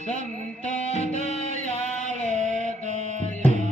संत दयाळ दयाळ दयाळ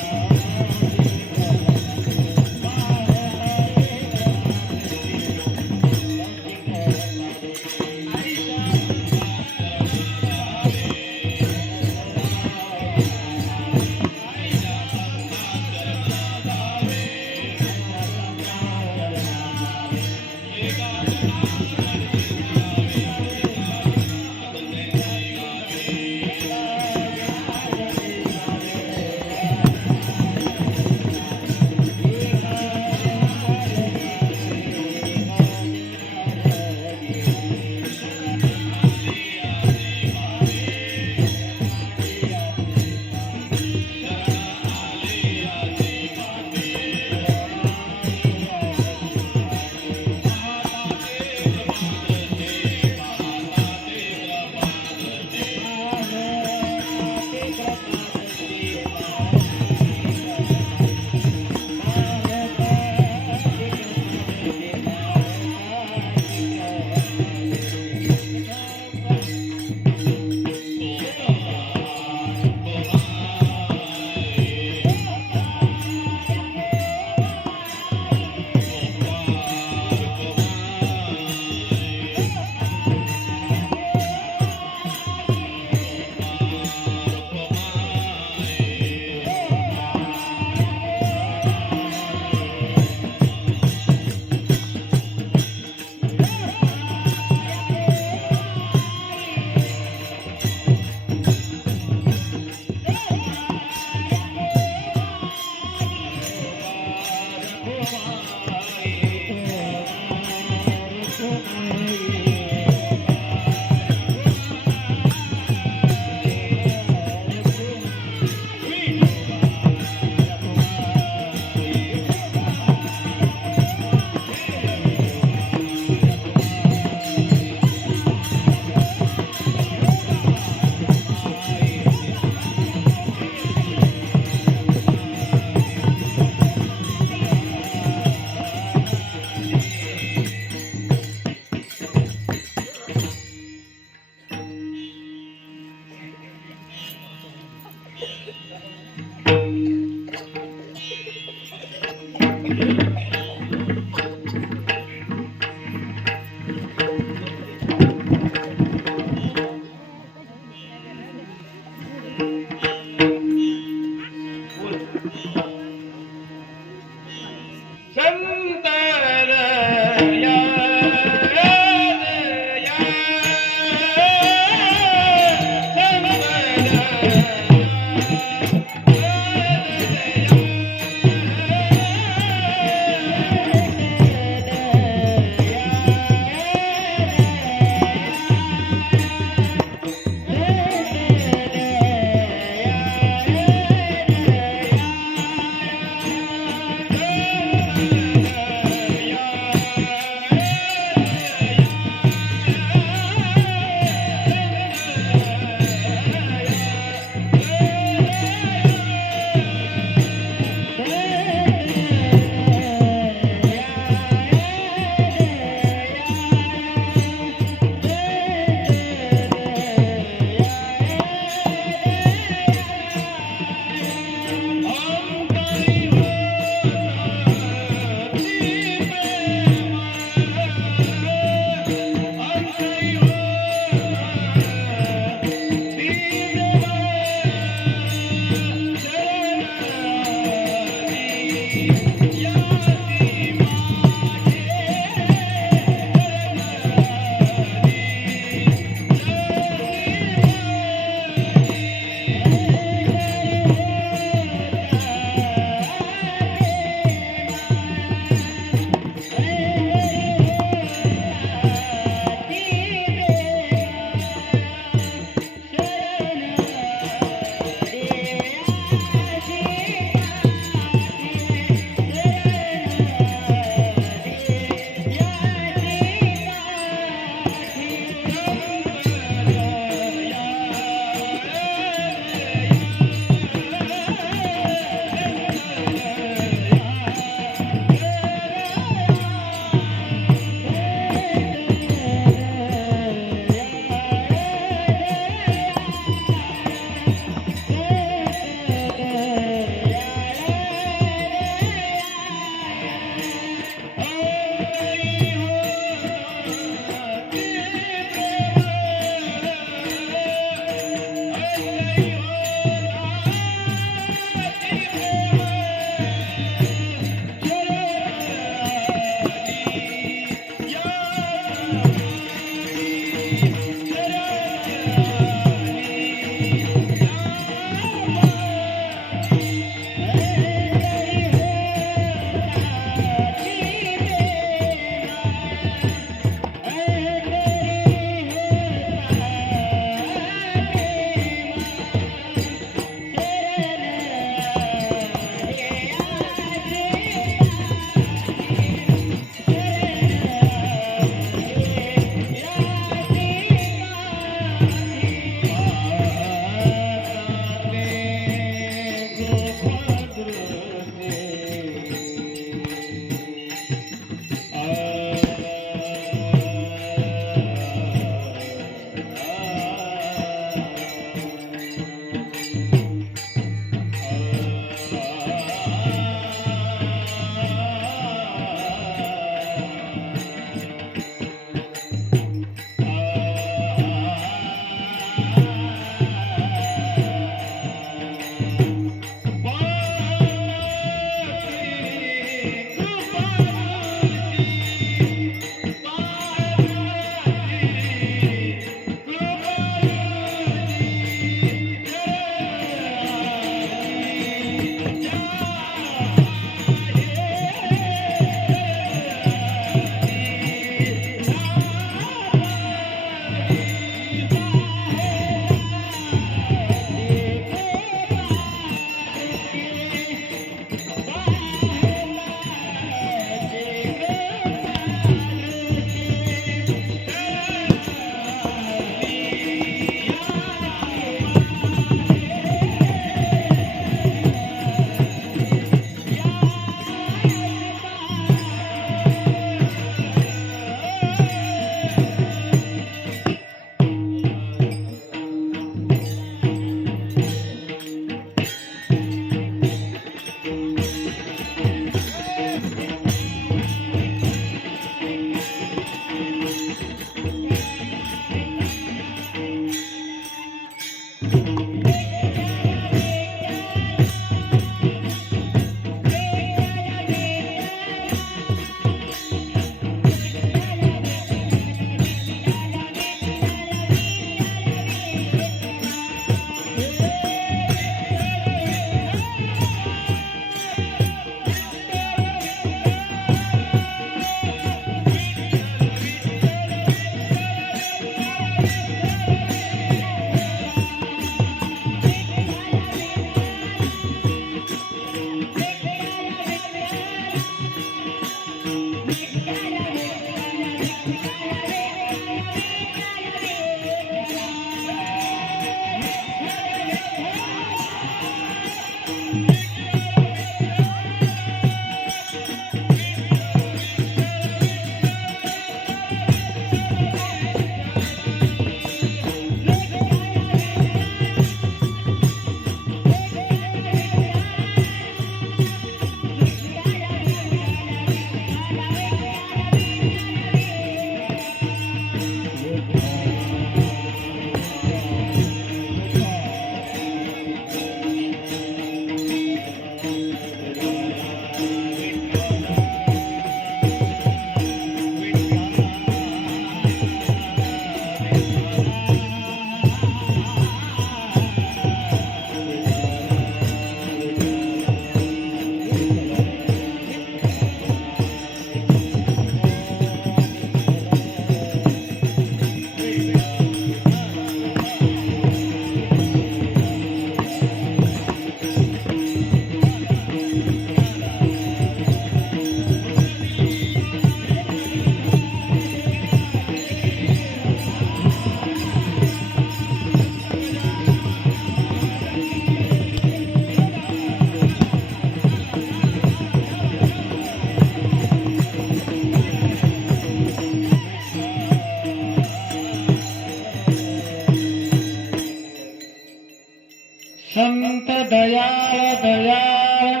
संत दयाळ दयाळ,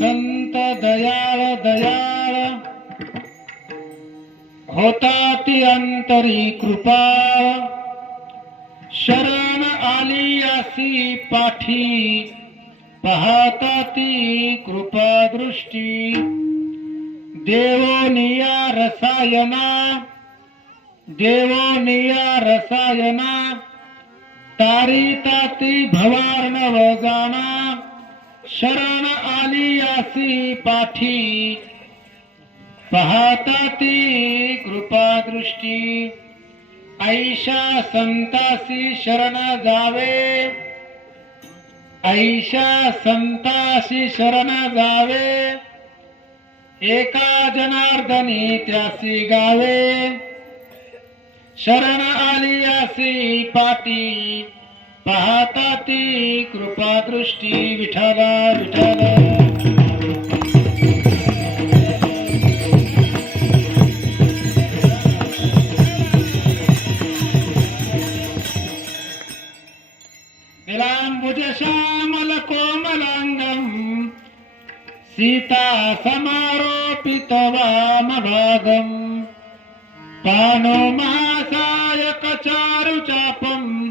संत दयाळ दयाळ, होता ती अंतरी कृपा, शरण आली असी पाठी, पाहता ती कृपा दृष्टी, देवोनिया रसायना, देवोनिया रसायना, तारिता ती भवार्णव गाना, शरण आली असी पाठी, पाहता ती कृपा दृष्टी, ऐशा संतासी शरण जावे, ऐशा संतासी शरण जावे, एका जनार्दनी त्यासी गावे, शरण आली असी पाटी, पाहता ती कृपा दृष्टी, विठ्ठला विठ्ठला. नीलांबुज श्यामल कोमलांगम, सीता समारोपित वामभागम, पानो महासायक चारुचापम,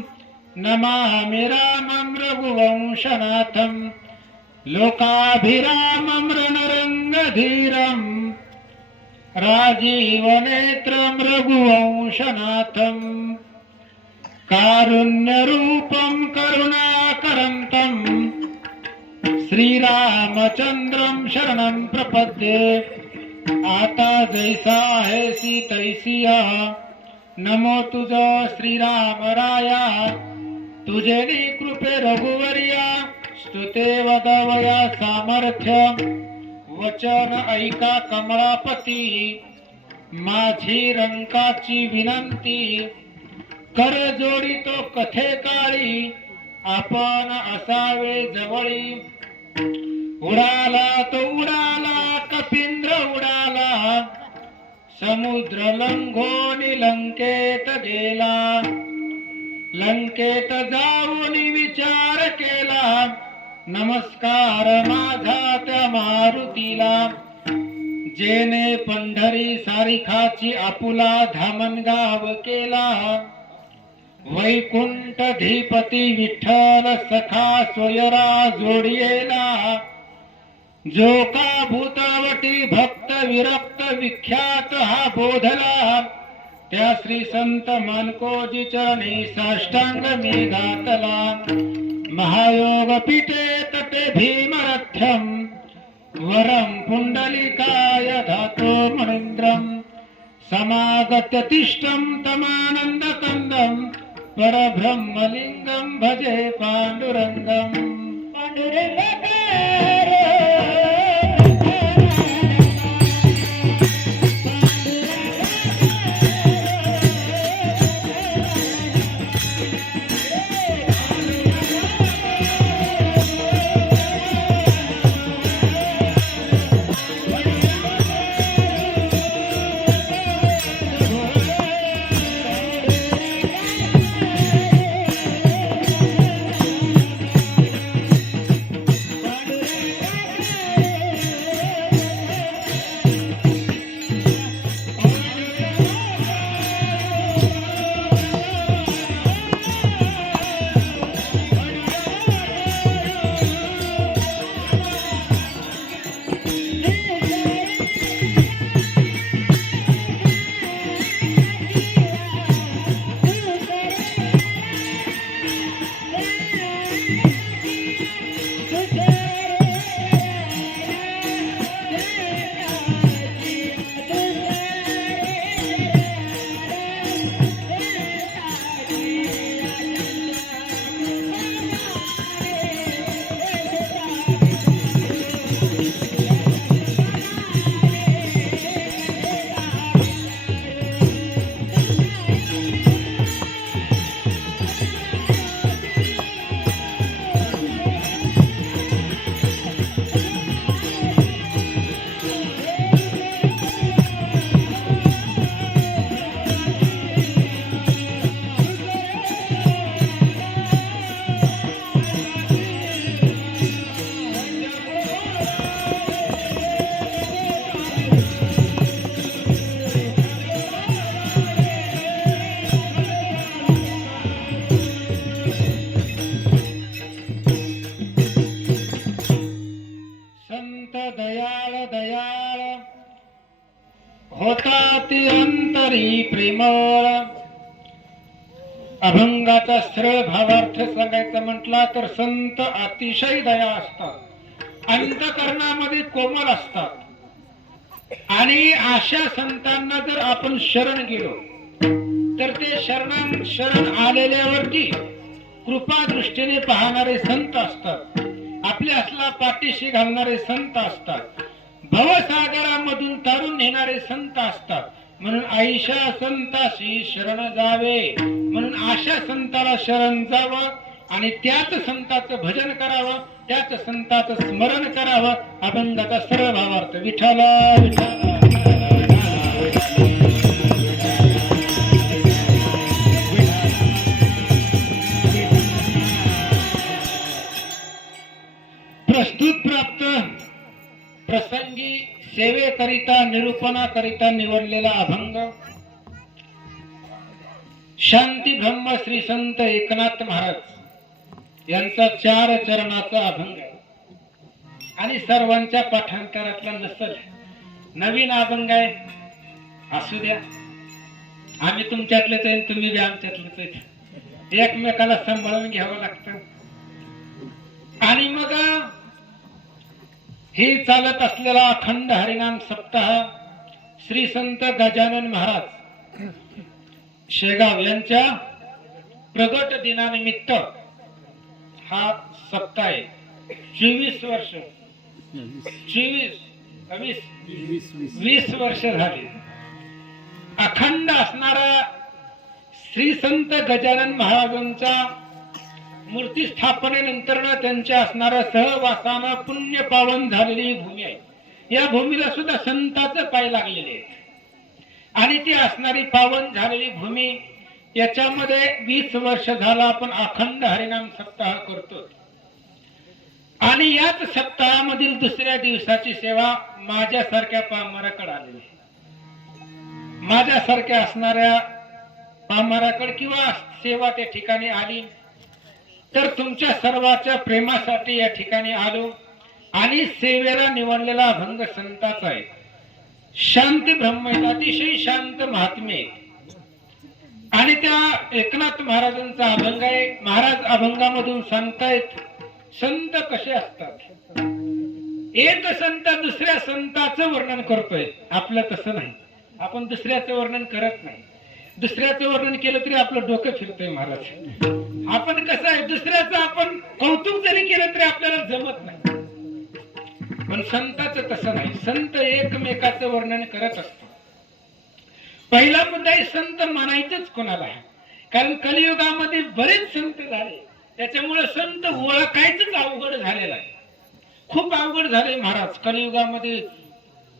नमामि रामं रघुवंशनाथं, लोकाभिरामं रणरंगधीरं, राजीवनेत्रं रघुवंशनाथं, कारुण्यरूपं करुणाकरन्तं, श्रीरामचंद्रं शरणं प्रपद्ये, आता जैसा आहेसी तैसिया, नमो तुझ श्रीराम राया, तुझे कृपे रघुवर्या, स्तुते वदवया सामर्थ्य, वचन ऐका कमळापती, माझी रंकाची विनंती, कर जोडितो कथे काळी, आपण असावे जवळी, उडाला तो उडाला कपिंद्र उडाला, समुद्र लंघोन लंकेत गेला, लंकेत जाऊन विचार केला, नमस्कार माझा त्या मारुतीला, जेने पंढरी सारिखाची आपुला धामणगाव केला, वैकुंठधिपती विठ्ठल सखा सोयरा जोडियेला, जो का भूतावटी भक्त विरक्त विख्यात हा बोधला, त्या श्री संत मानकोजी चरणी साष्टांग मी घातला. महायोग पीठे तटे भीमरथ्यम, वरम पुंडलिकाय धातो मणींद्रम, समागत्य तिष्ठं तमानंद कंदम, परब्रह्मलिंगम भजे पांडुरंगम. होता ती अंतरी प्रेमळ. अभंगाचा सरळ भावार्थ सांगायचा म्हटला तर संत अतिशय दया असतात, अंतकरणामध्ये कोमल असतात आणि अशा संतांना जर आपण शरण गेलो तर ते शरण आलेल्यावरती कृपा दृष्टीने पाहणारे संत असतात, आपल्याला पाठीशी घालणारे संत असतात, भवसागरामधून तारून नेणारे संत असतात. म्हणून आईशा संताशी शरण जावे, म्हणून अशा संताला शरण जावं आणि त्याच संताचं भजन करावं, त्याच संताचं स्मरण करावं. अभंगाचा सरळ भावार्थ विठ्ठल विठ्ठल. प्रस्तुत प्राप्त प्रसंगी सेवेकरिता निरूपणाकरिता निवडलेला अभंग शांती ब्रह्म श्री संत एकनाथ महाराज यांचा 4 चरणाचा अभंग आहे आणि सर्वांच्या पाठांतरातला नसल. नवीन अभंग आहे, असू द्या, आम्ही तुमच्यातलेच आहे, तुम्ही बी आमच्यातलेच आहे, एकमेकाला सांभाळून घ्यावं लागतं. आणि मग हे चालत असलेला अखंड हरिनाम सप्ताह श्री संत गजानन महाराज शेगाव यांच्या प्रगट दिनानिमित्त हा सप्ताह आहे. 24 वर्ष 20 वर्ष झाली. अखंड असणारा श्री संत गजानन महाराजांचा मूर्ती स्थापनेनंतर त्यांच्या असणाऱ्या सहवासानं पुण्य पावन झालेली भूमी आहे. या भूमीला सुद्धा संतांचे पाय लागलेले आहेत आणि ती असणारी पावन झालेली भूमी, याच्यामध्ये 20 वर्ष झाला आपण अखंड हरिनाम सप्ताह करतो. आणि याच सप्ताहामधील दुसऱ्या दिवसाची सेवा माझ्यासारख्या पामराकडे आलेली आहे. माझ्यासारख्या असणाऱ्या महाराकडे किंवा सेवा त्या ठिकाणी आली तर तुमच्या सर्वांच्या प्रेमासाठी या ठिकाणी आलो आणि सेवेला निवडलेला अभंग संताचा आहे. शांती ब्रह्म अतिशय शांत महात्मे आणि त्या एकनाथ महाराजांचा अभंग आहे. महाराज अभंगामधून सांगतायत संत कसे असतात. एक संत दुसऱ्या संताचं वर्णन करतोय. आपलं तसं नाही, आपण दुसऱ्याचं वर्णन करत नाही. दुसऱ्याचं वर्णन केलं तरी आपलं डोकं फिरतंय महाराज. आपण कसं आहे, दुसऱ्याचं आपण कौतुक जरी केलं तरी आपल्याला जमत नाही. पण संताचं तसं नाही. संत एकमेकाचं वर्णन करत असतो. पहिला मुद्दा आहे संत मानायचंच कोणाला आहे. कारण कलियुगामध्ये बरेच संत झाले, त्याच्यामुळे संत ओळखायचंच अवघड झालेलं आहे. खूप अवघड झाले महाराज. कलियुगामध्ये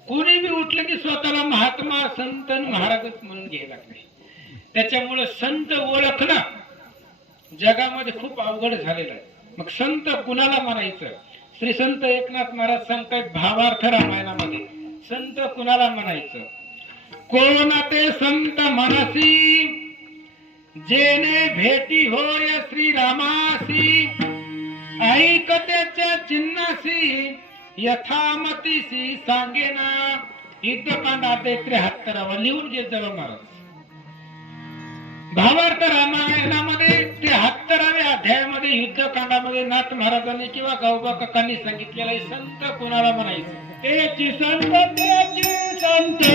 कोणी बी उठलं की स्वतःला महात्मा संत महाराजच म्हणून घ्यायला लागले. त्याच्यामुळे संत ओळखणं जगामध्ये खूप अवघड झालेलं आहे. मग संत कुणाला म्हणायचं. श्री संत एकनाथ महाराज सांगतात भावार्थ रामायणामध्ये संत कुणाला म्हणायचं. कोण ते संत मनसी जेने भेटी होय श्री रामासी ऐकत्याच्या चिन्हासी यथामतीसी सांगेना. युद्धकांडात 73 लिहून घेत जावं महाराज. भावार्थ रामायणामध्ये 73व्या अध्यायामध्ये युद्धकांडामध्ये नाथ महाराजांनी किंवा गावबा काकांनी सांगितलेलं आहे संत कोणाला म्हणायचं. त्याची संत त्याची संत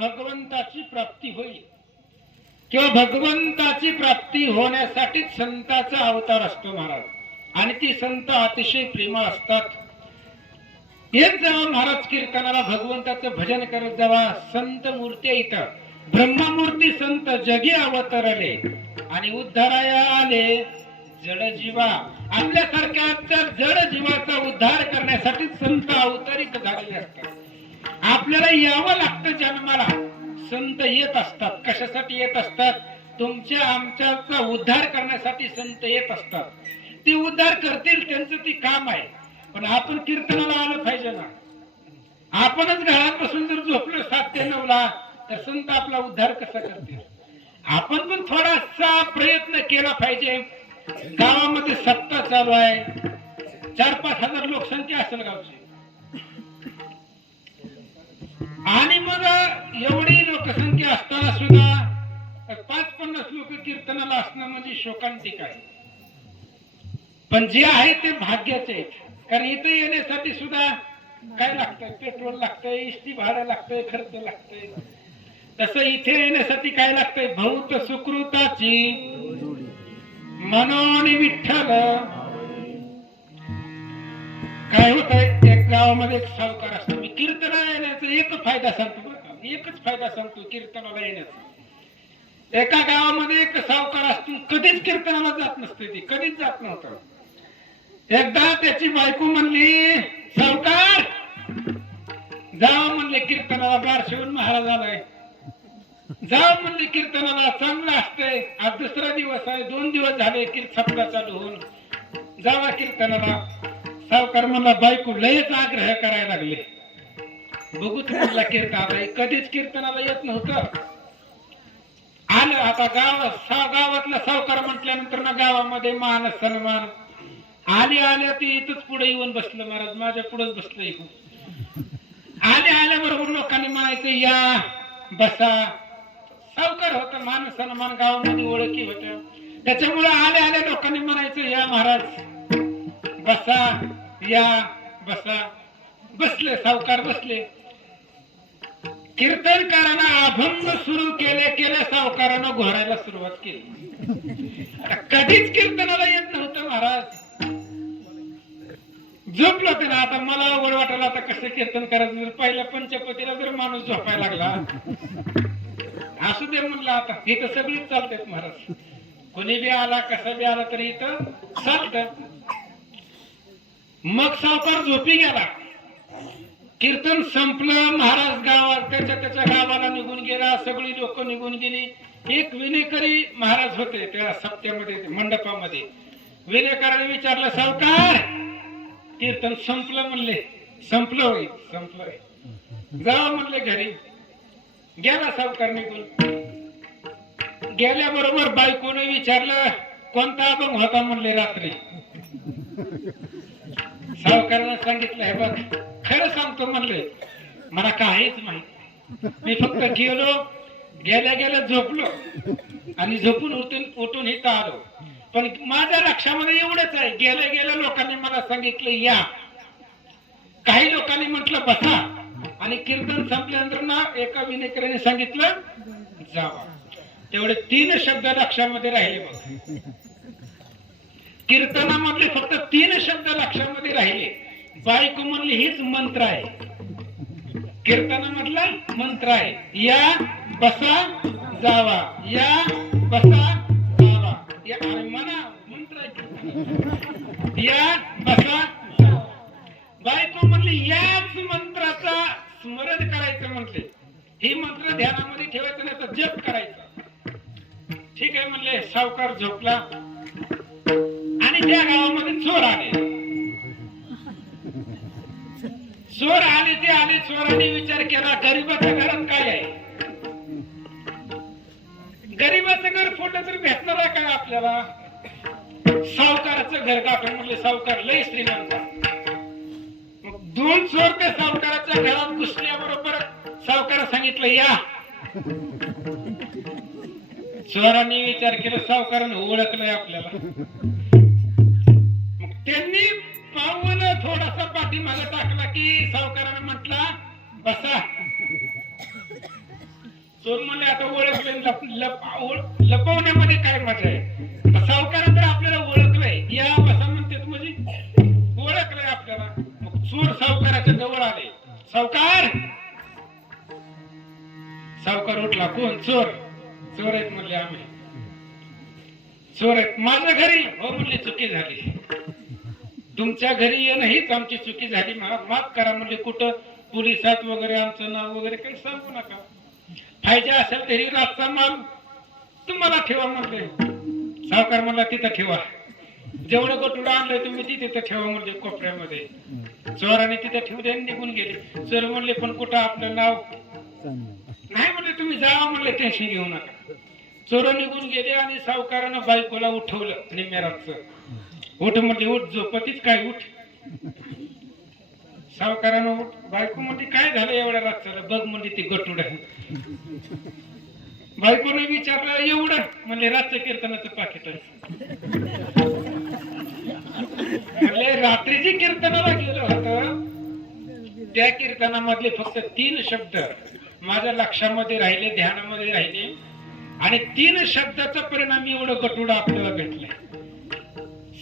भगवंताची प्राप्ती होईल किंवा भगवंताची प्राप्ती होण्यासाठी संताचा अवतार असतो महाराज. आणि ती संत अतिशय प्रेमळ असतात. येत जावा महाराज कीर्तनाला भगवंताचं भजन करत जावा. संत मूर्ती इथं ब्रह्ममूर्ती संत जगी अवतरले आणि उद्धाराया आले जड जीवा. आपल्यासारख्या जड जीवाचा उद्धार करण्यासाठी संत अवतरित झालेले असतात. आपल्याला यावं लागतं जन्माला. संत येत असतात. कशासाठी येत असतात. तुमच्या आमच्याचा उद्धार करण्यासाठी संत येत असतात. ते उद्धार करतील, त्यांचं ते काम आहे. पण आपण कीर्तनाला आलं पाहिजे ना. आपणच घरात बसून जर झोपलो 7 ते 9 ला तर संत आपला उद्धार कसा करतील. आपण पण थोडासा प्रयत्न केला पाहिजे. गावामध्ये सत्ता चालू आहे. 4-5 हजार लोकसंख्या असेल गावची. आणि मग एवढी लोकसंख्या असताना सुद्धा 5-50 लोक कीर्तनाला असणं म्हणजे शोकांतिक आहे. पण जे आहे ते भाग्याचे आहेत. कारण इथे येण्यासाठी सुद्धा काय लागतं. पेट्रोल लागतंय, इष्टी भाडं लागतंय, खर्च लागतंय. तसं इथे येण्यासाठी काय लागतंय. भौत सुकृताची मनोनी विठ्ठल. काय होत आहे. एक गावामध्ये एक सावकार असतो. मी कीर्तनाला येण्याचा एकच फायदा सांगतो बरं का. एकच फायदा सांगतो कीर्तनाला येण्याचा. एका गावामध्ये एक सावकार असतो. कधीच कीर्तनाला जात नसते. ती कधीच जात नव्हतं. एकदा त्याची बायको म्हणली सावकार जाव म्हणले कीर्तनाला. बारशिवून महाराज आलाय. जाव म्हणले कीर्तनाला. चांगलं असतंय. आज 2रा दिवस आहे. 2 दिवस झाले सप्ताह चालू होऊन. जावा कीर्तनाला. सावकार म्हणला बायको लयच आग्रह करायला लागले. बघूच म्हणला कीर्तनाला. कधीच कीर्तनाला येत नव्हतं. आलं आता गावातला सावकार म्हटल्यानंतर ना गावामध्ये मान सन्मान. आल्या ती इथंच पुढे येऊन बसलं महाराज. माझ्या पुढेच बसलं इथून. आल्याबरोबर लोकांनी म्हणायचं या बसा. सावकार होता. मान सन्मान गावामध्ये ओळखी होत. त्याच्यामुळे आल्या लोकांनी म्हणायचं या महाराज बसा या बसा. बसले सावकार बसले. कीर्तनकारांना अभंग सुरू केल्या सावकारानं घोरायला सुरुवात केली. कधीच कीर्तनाला येत नव्हतं महाराज. झोपलं ते ना. आता मला आवड वाटायला आता कसं कीर्तन करायचं. जर पहिल्या पंचपतीला जर माणूस झोपायला लागला असू दे म्हणलं. आता इथं सगळीच चालतात महाराज. कोणी बी आला कसा बी आला तरी इथं चालत. मग सावकार झोपी गेला. कीर्तन संपलं. महाराज गावात त्याच्या गावाला निघून गेला. सगळी लोक निघून गेली. एक विनेकरी महाराज होते त्या सप्त्यामध्ये मंडपामध्ये. विनेकराने विचारलं सावकार कीर्तन संपलं म्हणले. संपलं होईल. संपलं जावा म्हणले घरी. गेला सावकार निघून. गेल्याबरोबर बायकोने विचारलं कोणता अभंग होता म्हणले रात्री. सावकारानं सांगितलं हे बघ खरं सांगतो म्हणले मला काहीच माहित. मी फक्त गेलो गेल्या झोपलो आणि झोपून उठून इथं आलो. पण माझ्या लक्षामध्ये एवढंच आहे गेल्या लोकांनी मला सांगितलं या. काही लोकांनी म्हटलं बसा. आणि कीर्तन संपल्यानंतर ना एका विनेकराने सांगितलं जावा. तेवढे 3 शब्द लक्षामध्ये राहिले बघ. कीर्तनामधले फक्त 3 शब्द लक्षामध्ये राहिले. बायको म्हणली हीच मंत्र आहे. कीर्तनामधला मंत्र आहे. या बसा जावा. या बसा जावा. या म्हणा मंत्र आहे. या बसा जावा. बायको म्हणली याच मंत्राचा स्मरण करायचं म्हटले. ही मंत्र ध्यानामध्ये ठेवायचं नाही तर जप करायचं. ठीक आहे म्हणले. सावकार झोपला. आणि त्या गावामध्ये चोर आले. चोर आले ते आले. चोराने विचार केला गरीबाच्या घरात काय आहे. गरीबाचं घर फोटो तर भेटणार आहे काय आपल्याला. सावकाराचं घर गाठून म्हणले सावकार लय श्रीमंत. मग 2 चोर त्या सावकाराच्या घरात घुसल्याबरोबर सावकार सांगितलं या. चोरांनी विचार केला सावकारानं ओळखलंय आपल्याला. मग त्यांनी पाऊल थोडासा पाठीमागे टाकला की सावकारानं म्हटला बसा. चोर म्हणले आता ओळखले लपवण्यामध्ये काय मजा आहे. सावकारानं तर आपल्याला ओळखलंय या बसा म्हणते म्हणजे ओळखलंय आपल्याला. मग चोर सावकाराच्या जवळ आले. सावकार. सावकार उठला. कोण चोर. चोर आहेत म्हणले आम्ही. चोर आहेत माझ्या घरी. हो म्हणले चुकी झाली. तुमच्या घरी येणं हीच आमची चुकी झाली. माफ करा म्हणजे कुठं पोलिसात वगैरे आमचं नाव वगैरे काही सांगू नका. पाहिजे असेल तरी रातचा माल तुम्हाला ठेवा म्हणले. सावकार म्हणला तिथं ठेवा. जेवढं गटुडं आणलंय तुम्ही तिथे ठेवा म्हणजे कोपऱ्यामध्ये. चोराने तिथे ठेवू दे निघून गेले. चोर म्हणले पण कुठं आपलं नाव नाही म्हणले. तुम्ही जावा म्हणले टेन्शन घेऊ नका. चोर निघून गेले आणि सावकारानं बायकोला उठवलं निम्म्या रातचं. उठ म्हणजे उठ. झोपतीच काय उठ. सावकारानं उठ. बायको म्हणजे काय झालं एवढ्या रातचं. बघ म्हणजे ती गटुड आहे. बायकोने विचारलं एवढं म्हणले रातचं कीर्तनाचं पाकिट आहे. म्हणले रात्रीची कीर्तनाला गेलो होतं त्या कीर्तनामधले फक्त 3 शब्द माझ्या लक्षामध्ये राहिले ध्यानामध्ये राहिले. आणि 3 शब्दाचा परिणाम एवढं गटुडं आपल्याला भेटलंय.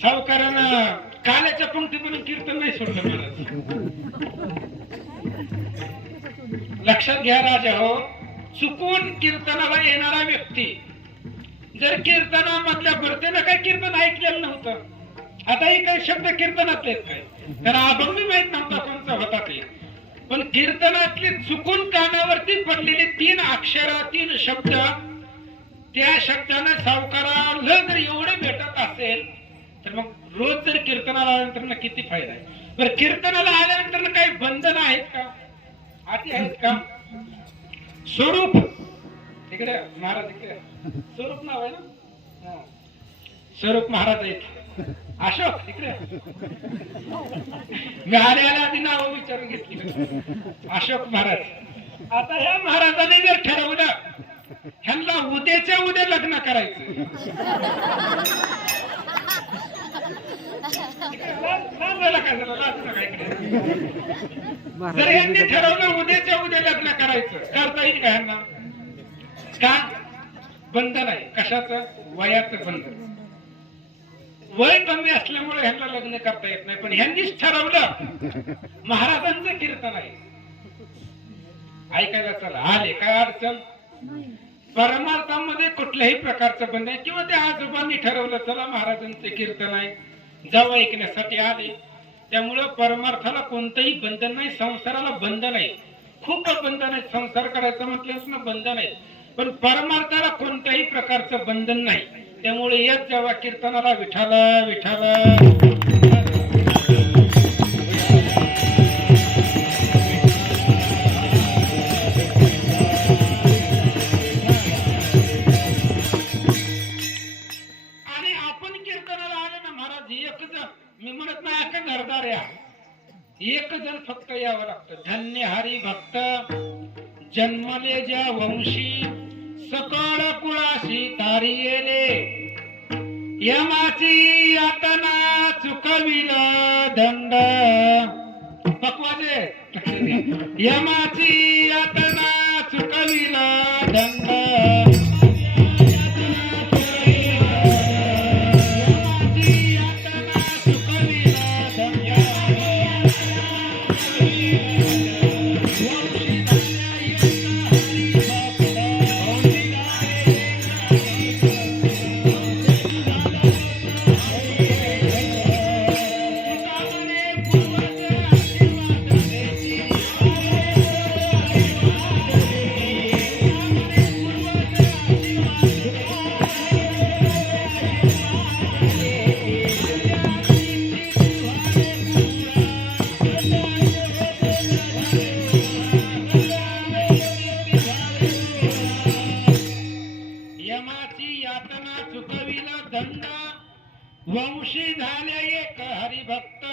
सावकारानं काल्याच्या पंक्तीपर्यंत कीर्तन नाही सोडलं मला. लक्षात घ्या राजा हो. चुकून कीर्तनाला येणारा व्यक्ती जर कीर्तनामधल्या भरतेनं काही कीर्तन ऐकलेलं नव्हतं. आता हे काही शब्द कीर्तनातले काय त्याला अभंग माहित नव्हता कोणता होता ते. पण कीर्तनातले चुकून कानावरती पडलेले 3 अक्षर 3 शब्द त्या शब्दानं सावकाराला जर एवढे भेटत असेल तर मग रोज जर कीर्तनाला आल्यानंतर किती फायदा आहे. बरं कीर्तनाला आल्यानंतर काही बंधन आहेत का. अटी आहेत का. स्वरूप इकडे महाराज इकडे स्वरूप नाव आहे ना. स्वरूप महाराज आहेत. अशोक इकडे मी आल्याला आधी नाव विचारून घेतली. अशोक महाराज. आता ह्या महाराजांनी जर ठरवलं ह्यांना उद्याच्या उद्या लग्न करायचं लाजायला काय झालं? लाजणं काय करायचं? जर यांनी ठरवलं उद्याच्या उद्या लग्न करायचं, करता येईल का ह्यांना? का? बंधन आहे. कशाचं? वयाचं बंधन. वय कमी असल्यामुळे ह्यांना लग्न करता येत नाही. पण ह्यांनीच ठरवलं महाराजांचं कीर्तन आहे, ऐकायला चला. आले काय अडचण? परमार्थामध्ये कुठल्याही प्रकारचं बंधन आहे, किंवा त्या आजोबांनी ठरवलं चला महाराजांचे कीर्तन आहे, जाऊ ऐकण्यासाठी आले. त्यामुळं परमार्थाला कोणतंही बंधन नाही, संसाराला बंधन आहे. खूप बंधन आहेत, संसार करायचं म्हटल्यास ना बंधन आहेत, पण परमार्थाला कोणत्याही प्रकारचं बंधन नाही. त्यामुळे येत जेव्हा कीर्तनाला विठाला विठाला आणि आपण कीर्तनाला आले ना महाराज, एक जण, मी म्हणत नाही अख्खा घरदार या, एक जण फक्त यावं लागतं. धन्य हरी भक्त जन्मले ज्या वंशी, सकळ कुळाशी तारी येले, यमाची यातना चुकविल दंड. पकवाजे यमाची यातना चुकविल दंड, वंशी झाले एक हरिभक्त.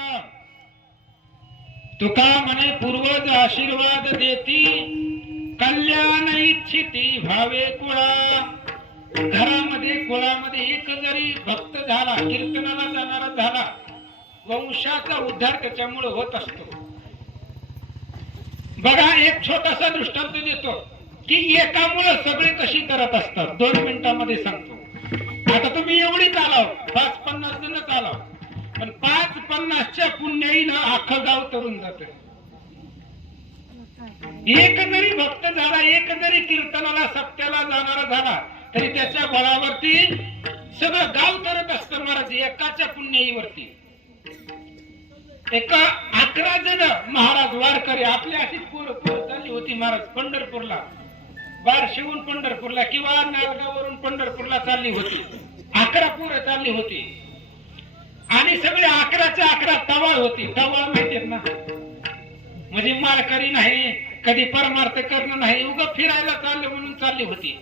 तुका म्हणे पूर्वज आशीर्वाद देती, कल्याण इच्छिती भावे कुळा. घरामध्ये कुळामध्ये एक जरी भक्त झाला, कीर्तनाला जाणारा झाला, वंशाचा उद्धार त्याच्यामुळे होत असतो. बघा, एक छोटासा दृष्टांत देतो की एकामुळे सगळे कशी करत असतात. 2 मिनिटांमध्ये सांगतो. आता तुम्ही एवढी चालाव, 5-50 जण चालाव, पण 5-50च्या पुण्याईनं अख्खं गाव तरुण जात. एक जरी भक्त झाला, एक जरी कीर्तनाला सप्त्याला जाणारा झाला, तरी त्याच्या बळावरती सगळं गाव करत असतं महाराज, एकाच्या पुण्याईवरती. एका 11 जण महाराज वारकरी आपल्या अशीच पोर चालली होती महाराज पंढरपूरला, बारशिवून पंढरपूरला किंवा नालगावरून पंढरपूरला चालली होती. 11 पोरं चालली होती आणि सगळे 11च्या 11 टवाळ होती. टवाळ माहितीये ना, म्हणजे मालकरी नाही, कधी परमार्थ करणं नाही, उगं फिरायला चालले म्हणून चालली होती.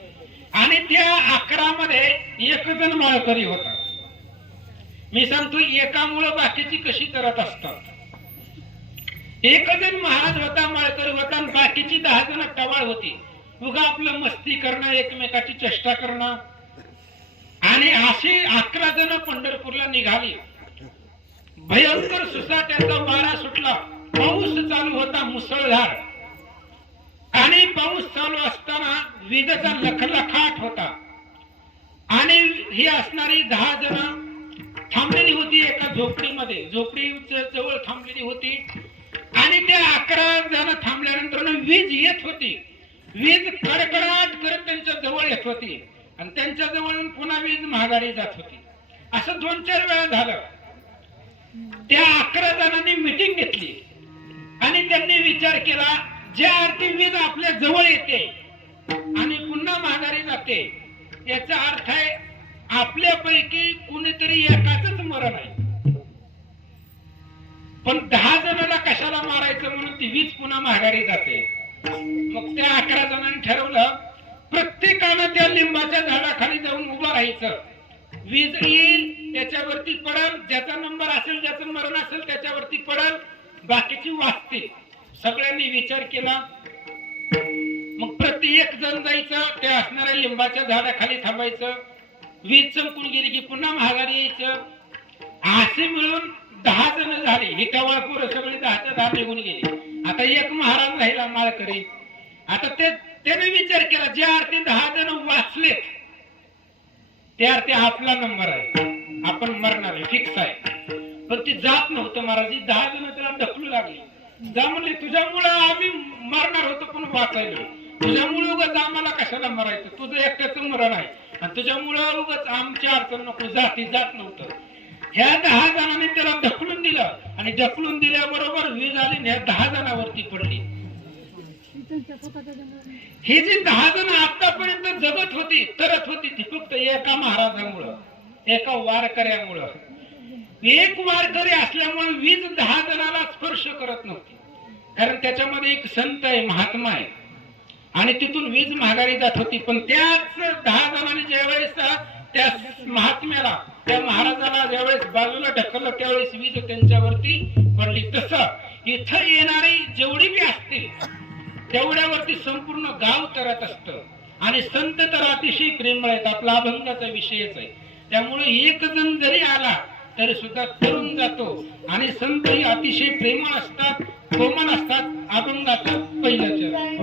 आणि त्या 11 मध्ये एक जण माळकरी होता. मी सांगतो एकामुळे बाकीची कशी करत असतात. एक जण महाराज होता, माळकरी होता, आणि बाकीची 10 जण टवाळ होती. उगा आपलं मस्ती करणं, एकमेकाची चेष्टा करणं. आणि अशी 11 जण पंढरपूरला निघाली. भयंकर सुसाट्याचा वारा सुटला, पाऊस चालू होता मुसळधार. आणि पाऊस चालू असताना विजेचा लखलखाट होता. आणि ही असणारी 10 जण थांबलेली होती एका झोपडीमध्ये, झोपडीच्या जवळ थांबलेली होती. आणि त्या 11 जण थांबल्यानंतर वीज येत होती. वीज कडकडाट करत त्यांच्या जवळ येत होती आणि त्यांच्या जवळून पुन्हा वीज माघारी जात होती. असं 2-4 वेळा झालं. त्या 11 जणांनी मीटिंग घेतली आणि त्यांनी विचार केला, ज्या अर्थी वीज आपल्या जवळ येते आणि पुन्हा माघारी जाते, याचा अर्थ आहे आपल्यापैकी कुणीतरी एकाच मरण आहे. पण 10 जणांना कशाला मारायचं म्हणून ती वीज पुन्हा माघारी जाते. मग त्या 11 जणांनी ठरवलं, प्रत्येकानं त्या लिंबाच्या झाडाखाली जाऊन उभं राहायचं. वीज येईल त्याच्यावरती पडल, ज्याचा नंबर असेल, ज्याचं मरण असेल त्याच्यावरती पडल, बाकीची वाचतील. सगळ्यांनी विचार केला. मग प्रत्येक जण जायचं, त्या असणाऱ्या लिंबाच्या झाडाखाली थांबायचं. वीज चमकून गेली की पुन्हा माघारी यायचं. असे मिळून 10 जण झाले, ही टवाळखोर सगळी 10च्या 10 निघून गेली. आता एक महाराज राहिला माळकरी. आता त्याने विचार केला, ज्या अर्थी 10 जण वाचले त्या अर्थी आपला नंबर आहे, आपण मरणार आहे, फिक्स आहे. पण ती जात नव्हतं महाराज. 10 जण त्याला ढकलू लागली. जा म्हणले, तुझ्यामुळं आम्ही मरणार होतो पण वाचायलो, तुझ्यामुळे उगाच आम्हाला कशाला मरायचं, तुझं एकट्याचं मरण आहे आणि तुझ्यामुळं उगाच आमची अडचण नको. जाती जात नव्हतं. ह्या 10 जणांनी त्याला ढकलून दिलं आणि ढकलून दिल्याबरोबर वीज आली आणि ह्या 10 जणांवरती पडली. ही जी 10 जण आतापर्यंत जगत होती, तरत होती, ती फक्त एका महाराजामुळं, एका वारकऱ्यामुळं. एक वारकरी असल्यामुळे वीज 10 जणाला स्पर्श करत नव्हती. कारण त्याच्यामध्ये एक संत आहे, महात्मा आहे आणि तिथून वीज माघारी जात होती. पण त्याच 10 जणांनी ज्यावेळेस त्या महात्म्याला, त्या महाराजाला ज्यावेळेस बाजूला ढकललं त्यावेळेस वीज त्यांच्यावरती पडली. तसं इथं येणारी जेवढी बी असतील तेवढ्यावरती संपूर्ण गाव तरत असतं. आणि संत तर अतिशय प्रेमळ आहेत, आपला अभंगाचा विषयच आहे. त्यामुळे एक जण जरी आला तरी सुद्धा तरुण जातो. आणि संत ही अतिशय प्रेमळ असतात, कोमल असतात. अभंगाचं पहिलं चरण,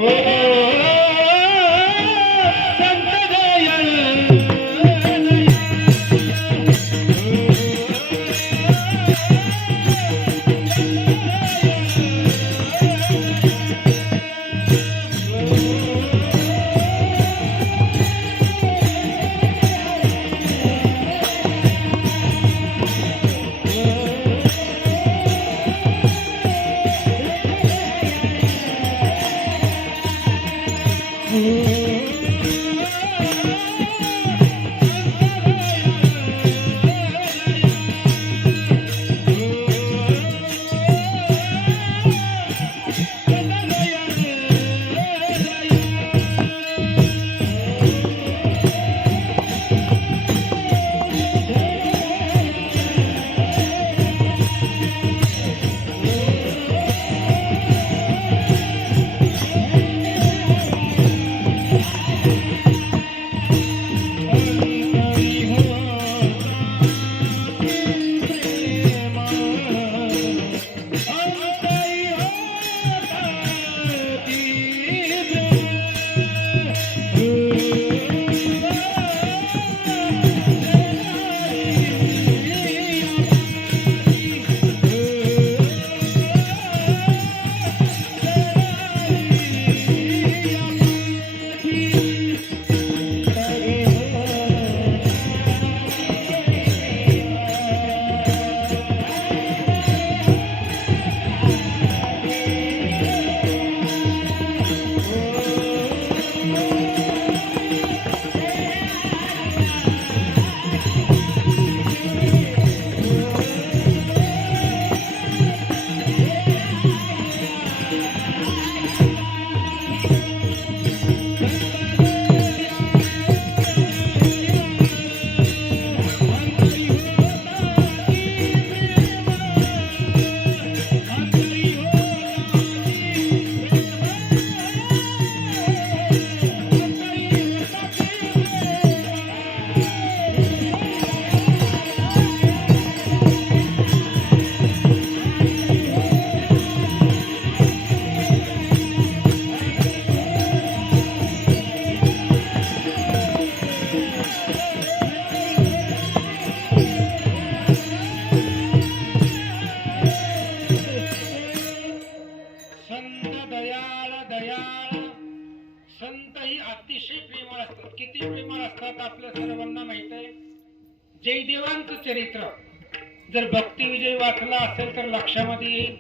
आपल्या सर्वांना माहित आहे. जयदेवांचं चरित्र जर भक्ती विजय वाचला असेल तर लक्षामध्ये येईल.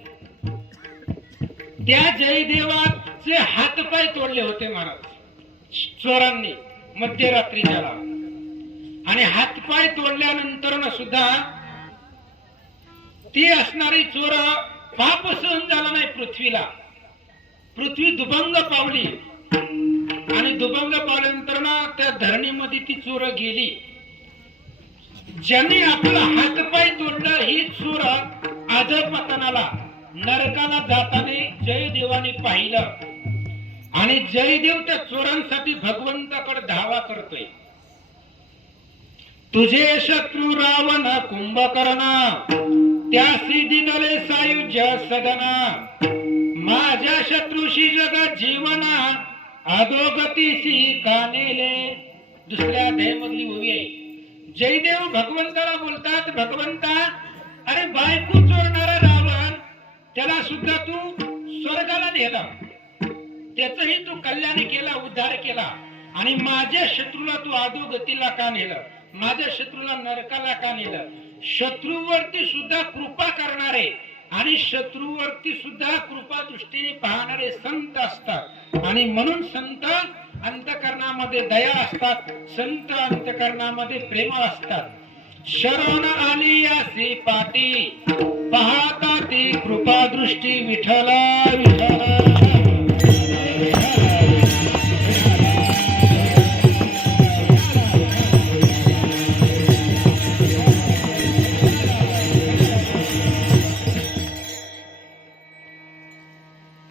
त्या जयदेवाचे हातपाय तोडले होते महाराज चोरांनी मध्यरात्रीच्याला. आणि हातपाय तोडल्यानंतर सुद्धा ती असणारी चोर पाप सहन झाला नाही पृथ्वीला. पृथ्वी दुभंग पावली आणि दुभंग पावल्यानंतर त्या धरणीमध्ये ती चोर गेली. ज्यांनी आपला हातपाय तोडला ही चोर अधपतनाला नरकाला जाताना जयदेवाने पाहिलं. आणि जयदेव त्या चोरांसाठी भगवंताकडे धावा करतोय. तुझे शत्रू रावण कुंभकर्ण त्यासी दिनले सायुज्य सदना, माझ्या शत्रूशी जगात जीवना, अधोगतीसी कानेले. दुसऱ्या अध्यायामधली ओवी आहे. जयदेव भगवंताला बोलतात, भगवंता अरे बायको चोरणारा रावण त्याला सुद्धा तू स्वर्गाला नेला, त्याचही तू कल्याण केला, उद्धार केला, आणि माझ्या शत्रूला तू अधोगतीला का नेलं, माझ्या शत्रूला नरकाला का नेलं. शत्रूवरती सुद्धा कृपा करणारे आणि शत्रूवरती सुद्धा कृपा दृष्टीने पाहणारे संत असतात. आणि म्हणून संत अंतकरणामध्ये दया असतात, संत अंतकरणामध्ये प्रेम असतात. शरण आली यासी पाटी, पाहता ती कृपा दृष्टी विठ्ठला विठ्ठला.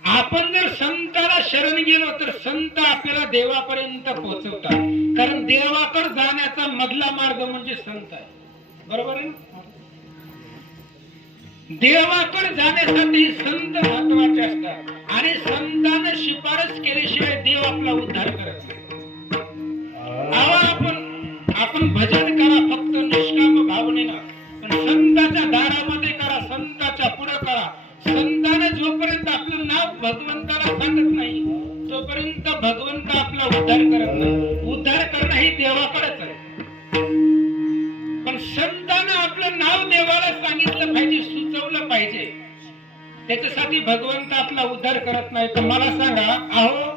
आपण जर संताला शरण गेलो तर संत आपल्याला देवापर्यंत पोहोचवतात. कारण देवाकडे जाण्याचा मधला मार्ग म्हणजे संत आहे. बरोबर आहे. देवाकडे जाण्यासाठी संत महत्वाचे असतात आणि संतांना शिफारस केल्याशिवाय देव आपला उद्धार करत नाही. आपण भजन करा फक्त निष्काम भावनेनं, पण संताच्या दारामध्ये करा, संताच्या पुढे करा. संताने जोपर्यंत आपलं नाव भगवंताला सांगत नाही तोपर्यंत भगवंत आपला उद्धार करत नाही. उद्धार करणं ही देवाकडेच आहे. पण संतानं आपलं नाव देवाला सांगितलं पाहिजे, सुचवलं पाहिजे. त्याच्यासाठी भगवंत आपला उद्धार करत नाही. तर मला सांगा, अहो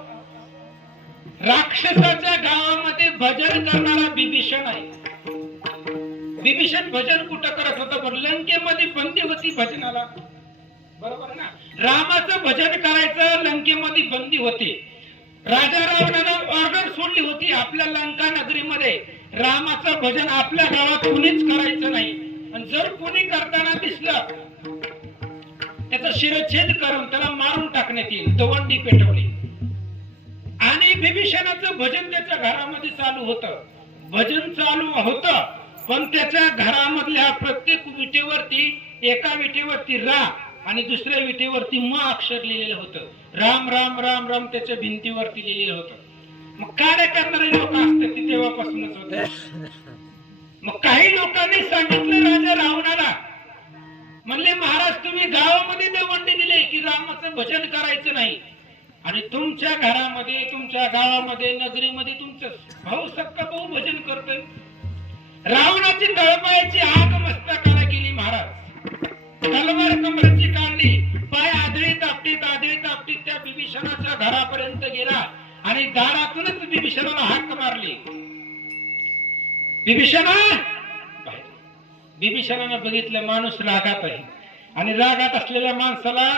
राक्षसाच्या गावामध्ये भजन करणारा बिभीषण आहे. बिभीषण भजन कुठं करत होता? पण लंकेमध्ये बंदी होती भजनाला. बरोबर ना. रामाचं भजन करायचं, लंकेमध्ये बंदी होती. राजा रावणानं ऑर्डर सोडली होती आपल्या लंका नगरीमध्ये, रामाचं भजन आपल्या गावात कुणीच करायचं नाही. आणि जर कुणी करताना दिसलं त्याचा शिरच्छेद करून त्याला मारून टाकण्यात येईल. दवंडी पेटवली. आणि बिभीषणाचं भजन त्याच्या घरामध्ये चालू होतं. भजन चालू होतं, पण त्याच्या घरामधल्या प्रत्येक विटेवरती, एका विटेवरती रा आणि दुसऱ्या विटेवरती म अक्षर लिहिलेलं होतं. राम राम राम राम त्याच्या भिंतीवरती लिहिलेलं होतं. मग काय करणारे लोक असतात ते तेव्हापासूनच होते. मग काही लोकांनी सांगितलं राजा रावणाला, म्हणले महाराज तुम्ही गावामध्ये दवंडी दिले की रामाचं भजन करायचं नाही, आणि तुमच्या घरामध्ये, तुमच्या गावामध्ये, नगरीमध्ये तुमचं भाऊ सक्का भाऊ भजन करतोय. रावणाची तळपायाची आग मस्तकाला केली महाराज. तलवार कमरेची काढली, पाय आदळीत आपटीत त्या बिभीषणाच्या घरापर्यंत गेला आणि दारातूनच बिभीषणाला हाक मारली. बिभीषणानं बघितलं माणूस रागात आहे, आणि रागात असलेल्या माणसाला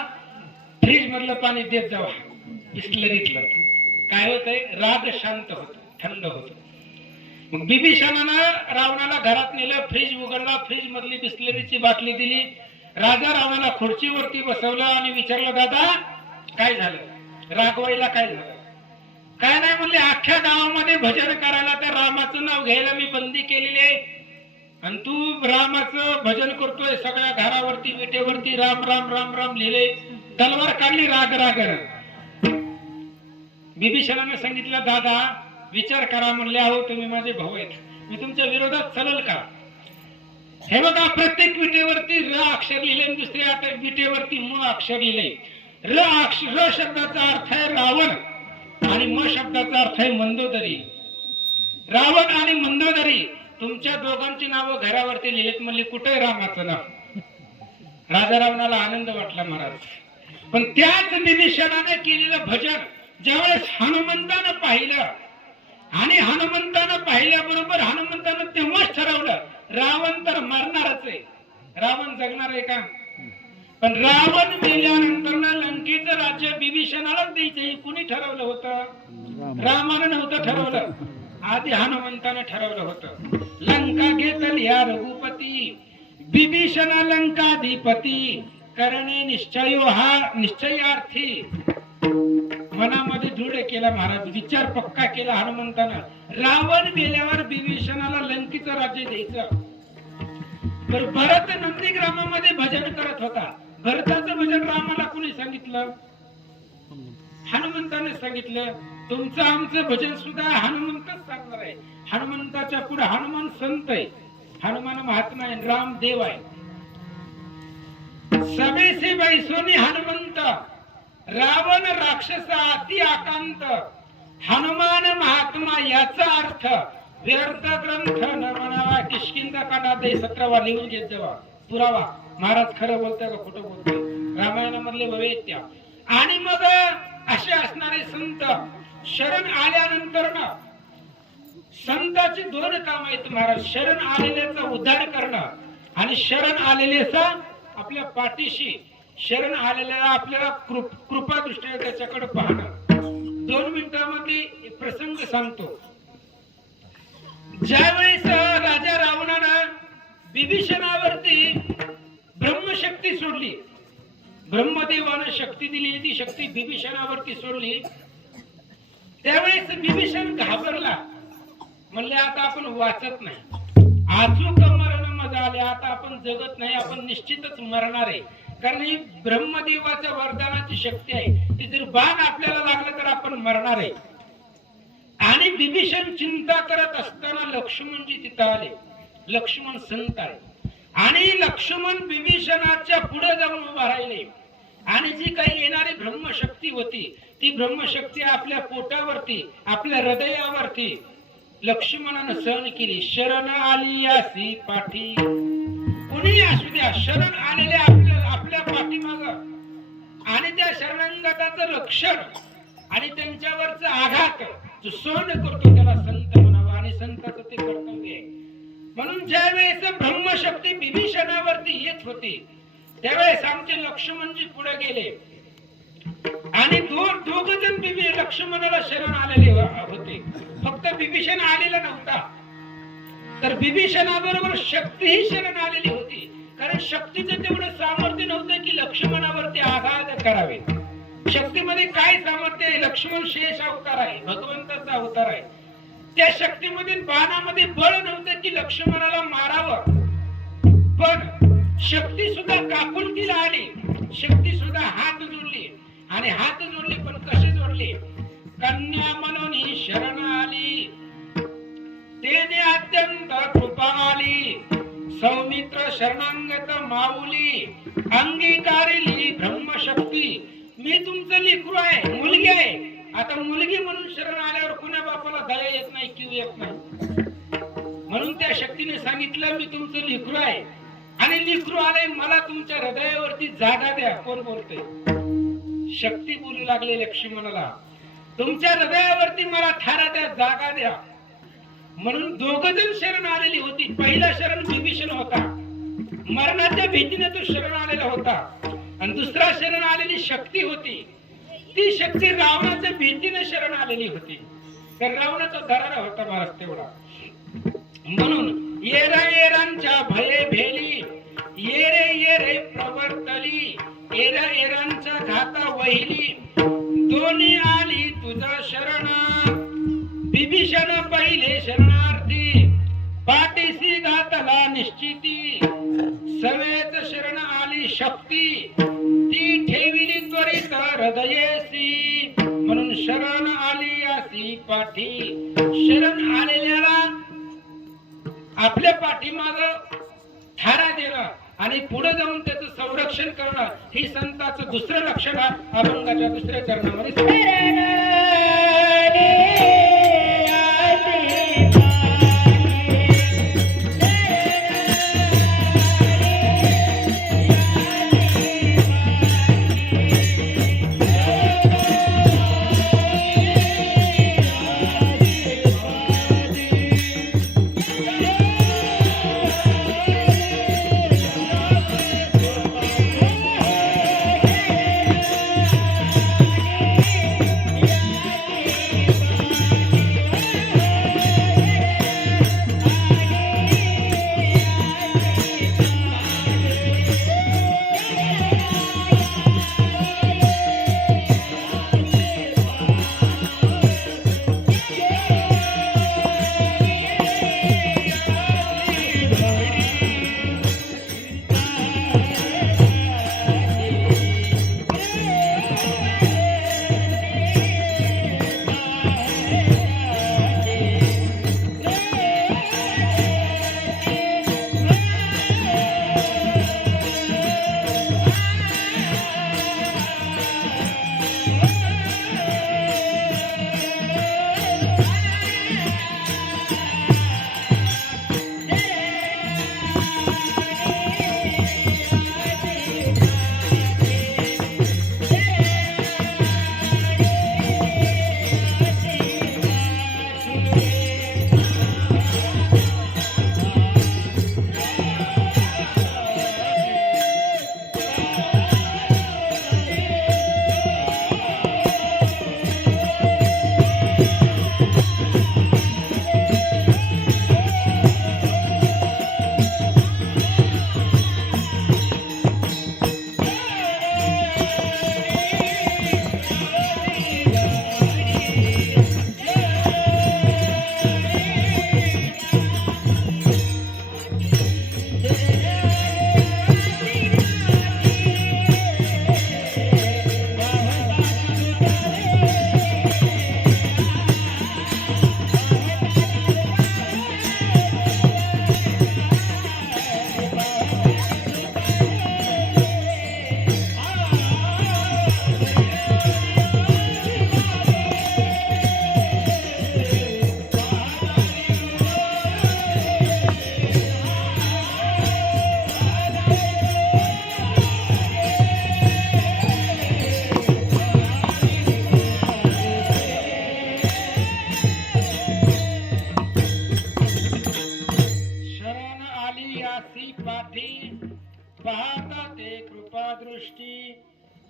फ्रीज मधलं पाणी देत जावा. बिस्लरीतलं काय होतंय, राग शांत होत, थंड होत. मग बिभीषणानं रावणाला घरात नेलं, फ्रीज उघडला, फ्रीज मधली बिस्लरीची बाटली दिली. राजा रावणाला खुर्चीवरती बसवलं आणि विचारलं, दादा काय झालं, रागवायला काय झालं? काय नाही म्हणले, अख्ख्या गावामध्ये भजन करायला त्या रामाचं नाव घ्यायला मी बंदी केलेली आहे, आणि तू रामाचं भजन करतोय. सगळ्या घरावरती विटेवरती राम राम राम राम लिहिले. तलवार काढली, राग राग. बिभीषणाने सांगितलं, दादा विचार करा. म्हणले, अहो तुम्ही माझे भाऊ आहेत, मी तुमच्या विरोधात चालेल का? हे बघा, प्रत्येक विटेवरती र अक्षर लिहिले, दुसऱ्या विटेवरती म अक्षर लिहिले. र शब्दाचा अर्थ आहे रावण आणि म शब्दाचा अर्थ आहे मंदोदरी. रावण आणि मंदोदरी तुमच्या दोघांची नावं घरावरती लिहिलेत. म्हणले, कुठे रामाचं नाव? राजा रावणाला आनंद वाटला महाराज. पण त्याच बिभीषणाने केलेलं भजन ज्यावेळेस हनुमंतानं पाहिलं, आणि हनुमंतानं पाहिल्याबरोबर हनुमंतानं तेव्हाच ठरवलं, रावण तर मरणारच आहे, रावण जगणार आहे का? पण रावण मेल्यानंतर लंकेचं राज्य बिभीषणालाच द्यायचं हे कुणी ठरवलं होतं? रामानं नव्हतं ठरवलं, आधी हनुमंतानं ठरवलं होतं. लंका घेतली या रघुपती, बिभीषण लंकाधिपती, करणे निश्चयो हा निश्चयार्थी. मनामध्ये दृढ केला महाराज, विचार पक्का केला हनुमंतानं. रावण गेल्यावर बिभीषणाला लंकेचं राज्य द्यायचं. तर भरत नंदीग्रामामध्ये भजन करत होता. भरताचं भजन रामाला कोणी सांगितलं? हनुमंताने सांगितलं. तुमचं आमचं भजन सुद्धा हनुमंतच सांगणार आहे. हनुमंताच्या पुढे हनुमान संत आहे, हनुमान महात्मा आहे, राम देव आहे. सबेसे बैसोनी हनुमंत, रावण राक्षस अति आकांत, हनुमान महात्मा याचा अर्थ व्यर्थ ग्रंथ न म्हणावा. किष्किंधा कांडा दे 17वा लिहून घेत जावा, पुरावा. महाराज खरं बोलताय का खोटं बोलतोय? रामायणामधले वैत्य. आणि मग असे असणारे संत शरण आल्यानंतर ना, संताची दोन काम आहेत महाराज. शरण आलेल्याचा उद्धार करणं आणि शरण आलेल्याचा आपल्या पाठीशी, शरण आलेल्याला आपल्याला कृपा दृष्टीने त्याच्याकडे पाहणं. 2 मिनिटांमध्ये एक प्रसंग सांगतो. ज्यावेळेस राजा रावणानं विभीषणावरती ब्रह्मशक्ती सोडली, ब्रह्मदेवानं शक्ती दिली, ती शक्ती विभीषणावरती सोडली, त्यावेळेस विभीषण घाबरला. म्हणले आता आपण वाचत नाही, अचूक मरण मजा आले, आता आपण जगत नाही, आपण निश्चितच मरणार आहे. कारण ही ब्रह्मदेवाच्या वरदानाची शक्ती आहे, ती जर बाण आपल्याला लागलं तर आपण मरणार आहे. आणि विभीषण चिंता करत असताना लक्ष्मणजी तिथं आले. लक्ष्मण संत आहे आणि लक्ष्मण विभीषणाच्या पुढे जाऊन उभा राहिले. आणि जी काही येणारी ब्रह्मशक्ती होती, ती ब्रह्मशक्ती आपल्या पोटावरती, आपल्या हृदयावरती लक्ष्मणानं सहन केली. शरण आली यासी पाठी, कुणी असू द्या, शरण आलेले आपल्या पाठीमाग, आणि त्या शरणांगताचं रक्षण आणि त्यांच्यावरचा आघात जो सहन करतो त्याला संत म्हणावा. आणि संताचं ते कर्तव्य आहे. म्हणून ज्या वेळेस ब्रह्मशक्ती विभीषणावरती येत होती, त्यावेळेस आमचे लक्ष्मणजी पुढे गेले. आणि दोघ जण लक्ष्मणाला शरण आलेले होते. फक्त विभीषण आलेला नव्हता, तर विभीषणाबरोबर शक्तीही शरण आलेली होती. कारण शक्तीचं तेवढं सामर्थ्य नव्हतं की लक्ष्मणावरती आघात करावे. शक्तीमध्ये काय सामर्थ्य आहे? लक्ष्मण शेष अवतार आहे, भगवंताचा अवतार आहे. त्या शक्तीमध्ये बाणामध्ये बळ नव्हतं की लक्ष्मणाला मारावं. पण शक्ती सुद्धा काकुलतीला आली, शक्ती सुद्धा हात जोडली. आणि हात जोडले, पण कसे जोडले? कन्या म्हणून शरण आली, तेने अत्यंत कृपा आली, सौमित्र शरणांगत माऊली, अंगीकारिली ब्रह्मशक्ती. मी तुमचं लेकरू आहे, मुलगी आहे. आता मुलगी म्हणून शरण आल्यावर कुणा बापाला दया येत नाही, किंवा येत नाही. म्हणून त्या शक्तीने सांगितलं, मी तुमचं लेकरू आहे आणि लेकरू आले, मला तुमच्या हृदयावरती जागा द्या. कोण बोलतोय? शक्ती बोलू लागले लक्ष्मणाला, तुमच्या हृदयावरती मला थारा द्या, जागा द्या. म्हणून दोघ जण शरण आलेली होती. पहिला शरण विभीषण होता, मरणाच्या भीतीने तो शरण आलेला होता. आणि दुसरा शरण आलेली शक्ती होती, ती शक्ती रावणाच्या भीतीने शरण आलेली होती. तर रावणाचा दरारा होता महाराज तेवढा. म्हणून येरा येरांच्या भये भेली, येरे येरे प्रवर्तली, येरा येरांच्या घाता वहिली, दोन्ही आली तुझा शरण. विभीषण पहिले शरणार्थी, पाठीसी घातला निश्चिती, सवेत शरण आली शक्ती, ती ठेविली त्वरित हृदयेसी. म्हणून शरण आली यासी पाठी. शरण आलेल्याला आपल्या पाठीमाग थारा देणं आणि पुढे जाऊन त्याचं संरक्षण करणं, ही संताचं दुसरं लक्षण अभंगाच्या दुसऱ्या चरणामध्ये.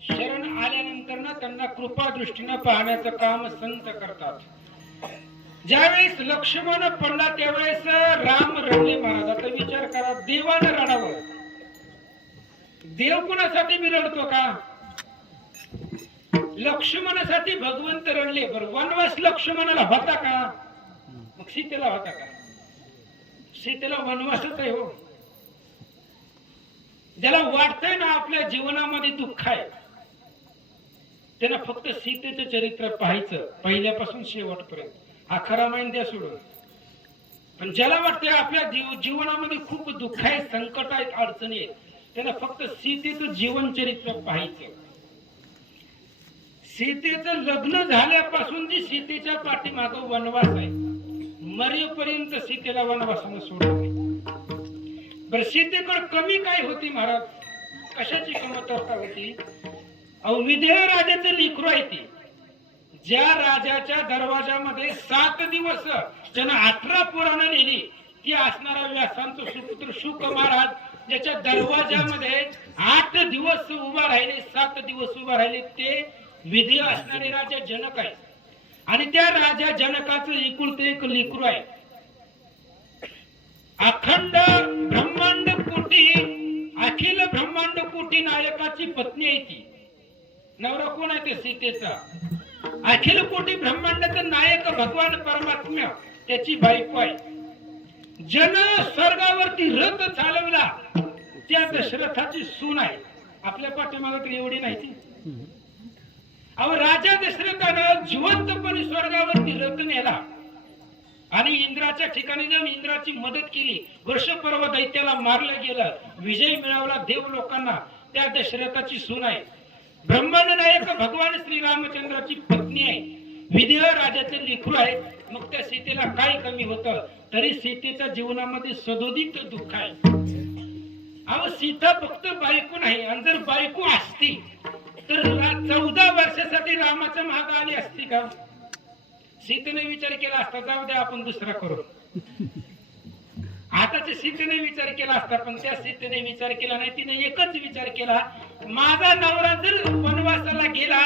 शरण आल्यानंतर ना त्यांना कृपा दृष्टीनं पाहण्याचं काम संत करतात. ज्यावेळेस लक्ष्मण पडला त्यावेळेस राम रडले महाराज. आता विचार करा, देवानं रडावं. देव कुणासाठी मी रडतो का? लक्ष्मणासाठी भगवंत रडले. बरं, वनवास लक्ष्मणाला होता का? मग सीतेला होता का? सीतेला वनवासच आहे हो. ज्याला वाटतंय ना आपल्या जीवनामध्ये दुःख आहे, त्याला फक्त सीतेचं चरित्र पाहायचं पहिल्यापासून शेवटपर्यंत. हा खरा माहिती द्या सोडून. पण ज्याला वाटतंय आपल्या जीवनामध्ये खूप दुःख आहे, संकट आहेत, अडचणी आहेत, त्याला फक्त सीतेचं जीवन चरित्र पाहायचं. सीतेचं लग्न झाल्यापासून जी सीतेच्या पाठीमाग वनवास आहे, मरेपर्यंत सीतेला वनवासानं सोडलं नाही. बरं, सीतेकडे कमी काय होती महाराज? कशाची कमतरता होती? विदेह राजाचं लेकरू आहे ती. ज्या राजाच्या दरवाजामध्ये 7 दिवस त्यानं 18 पुराणं लिहिली, ती असणारा व्यासांचं सुपुत्र शुक महाराज, ज्याच्या दरवाजामध्ये 8 दिवस उभा राहिले, 7 दिवस उभा राहिले, ते विदेह असणारे राजा जनक आहे. आणि त्या राजा जनकाचं एकुलते एक लेकरू आहे. अखंड ब्रह्मांड कोटी, अखिल ब्रह्मांड कोटी नायकाची पत्नी आहे ती. नवरा कोण आहे? ते सीतेचा. अखिल कोटी ब्रह्मांडाचा नायक भगवान परमात्मा त्याची बायको आहे. जन स्वर्गावरती रथ चालवला त्या दशरथाची सून आहे. आपल्या पाठीमागे तर एवढी नाही ती. अहो, राजा दशरथानं जिवंतपणे स्वर्गावरती रथ नेला आणि इंद्राच्या ठिकाणी जाऊन इंद्राची मदत केली. वर्षपर्व दैत्याला मारलं गेलं, विजय मिळवला देव लोकांना. त्या दशरथाची सून आहे. ब्रह्मांड नायक भगवान श्रीरामचंद्राची पत्नी आहे. विदेह राजाचे लेकरू आहे. मग त्या सीतेला काय कमी होतं? तरी सीतेच्या जीवनामध्ये सदोदित दुःख आहे. अहो, सीता फक्त बायको नाही. आणि जर बायको असती तर 14 वर्षासाठी रामाच्या मागे आली असती का? सीतेने विचार केला असता, जाऊ द्या आपण दुसरा करू. आताच्या सीतेने विचार केला असता, पण त्या सीतेने विचार केला नाही. तिने एकच विचार केला, माझा नवरा जर वनवासाला गेला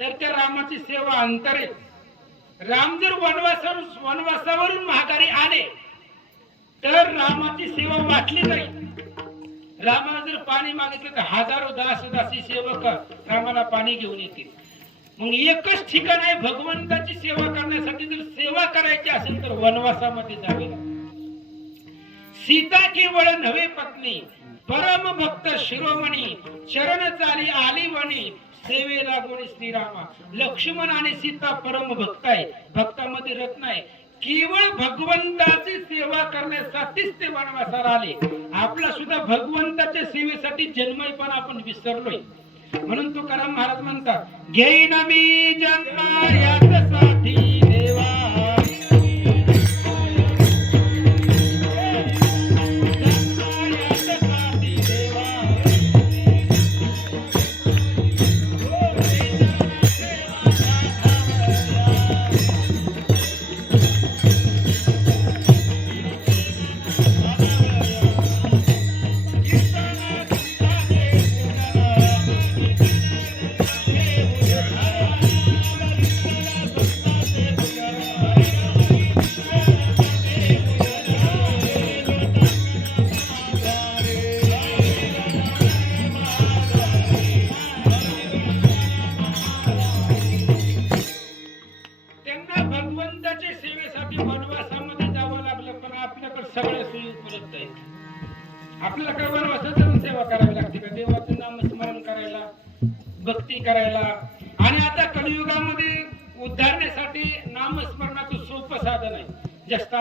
तर त्या रामाची सेवा अंतरेल. राम जर वनवासावरून माघारी आले तर रामाची सेवा वाटली जाईल. रामाला जर पाणी मागितलं तर हजारो दासी सेवक रामाला पाणी घेऊन येतील. मग एकच ठिकाण आहे भगवंताची सेवा करण्यासाठी. जर सेवा करायची असेल तर वनवासामध्ये जावे. सीता केवळ नव्हे पत्नी, परम भक्त शिरोमणी, चरण चाली आली वणी, सेवे लागोनी श्रीरामा. लक्ष्मण आणि सीता परम भक्त आहे. भक्तामध्ये रत्न आहे. केवळ भगवंताची सेवा करण्यासाठीच ते वनवासाला आले. आपला सुद्धा भगवंताच्या सेवेसाठी जन्मही पण आपण विसरलोय. म्हणून तुकाराम महाराज म्हणतात, घेईन मी जन्म यासाठी देवा, सगळ्या सोयी उपलब्ध आहेत. आपल्याला काय वनवासाची सेवा करावी लागते का? देवाचं नामस्मरण करायला, भक्ती करायला. आणि आता कलियुगामध्ये उद्धारण्यासाठी नामस्मरणाचं सोपं साधन आहे. जास्त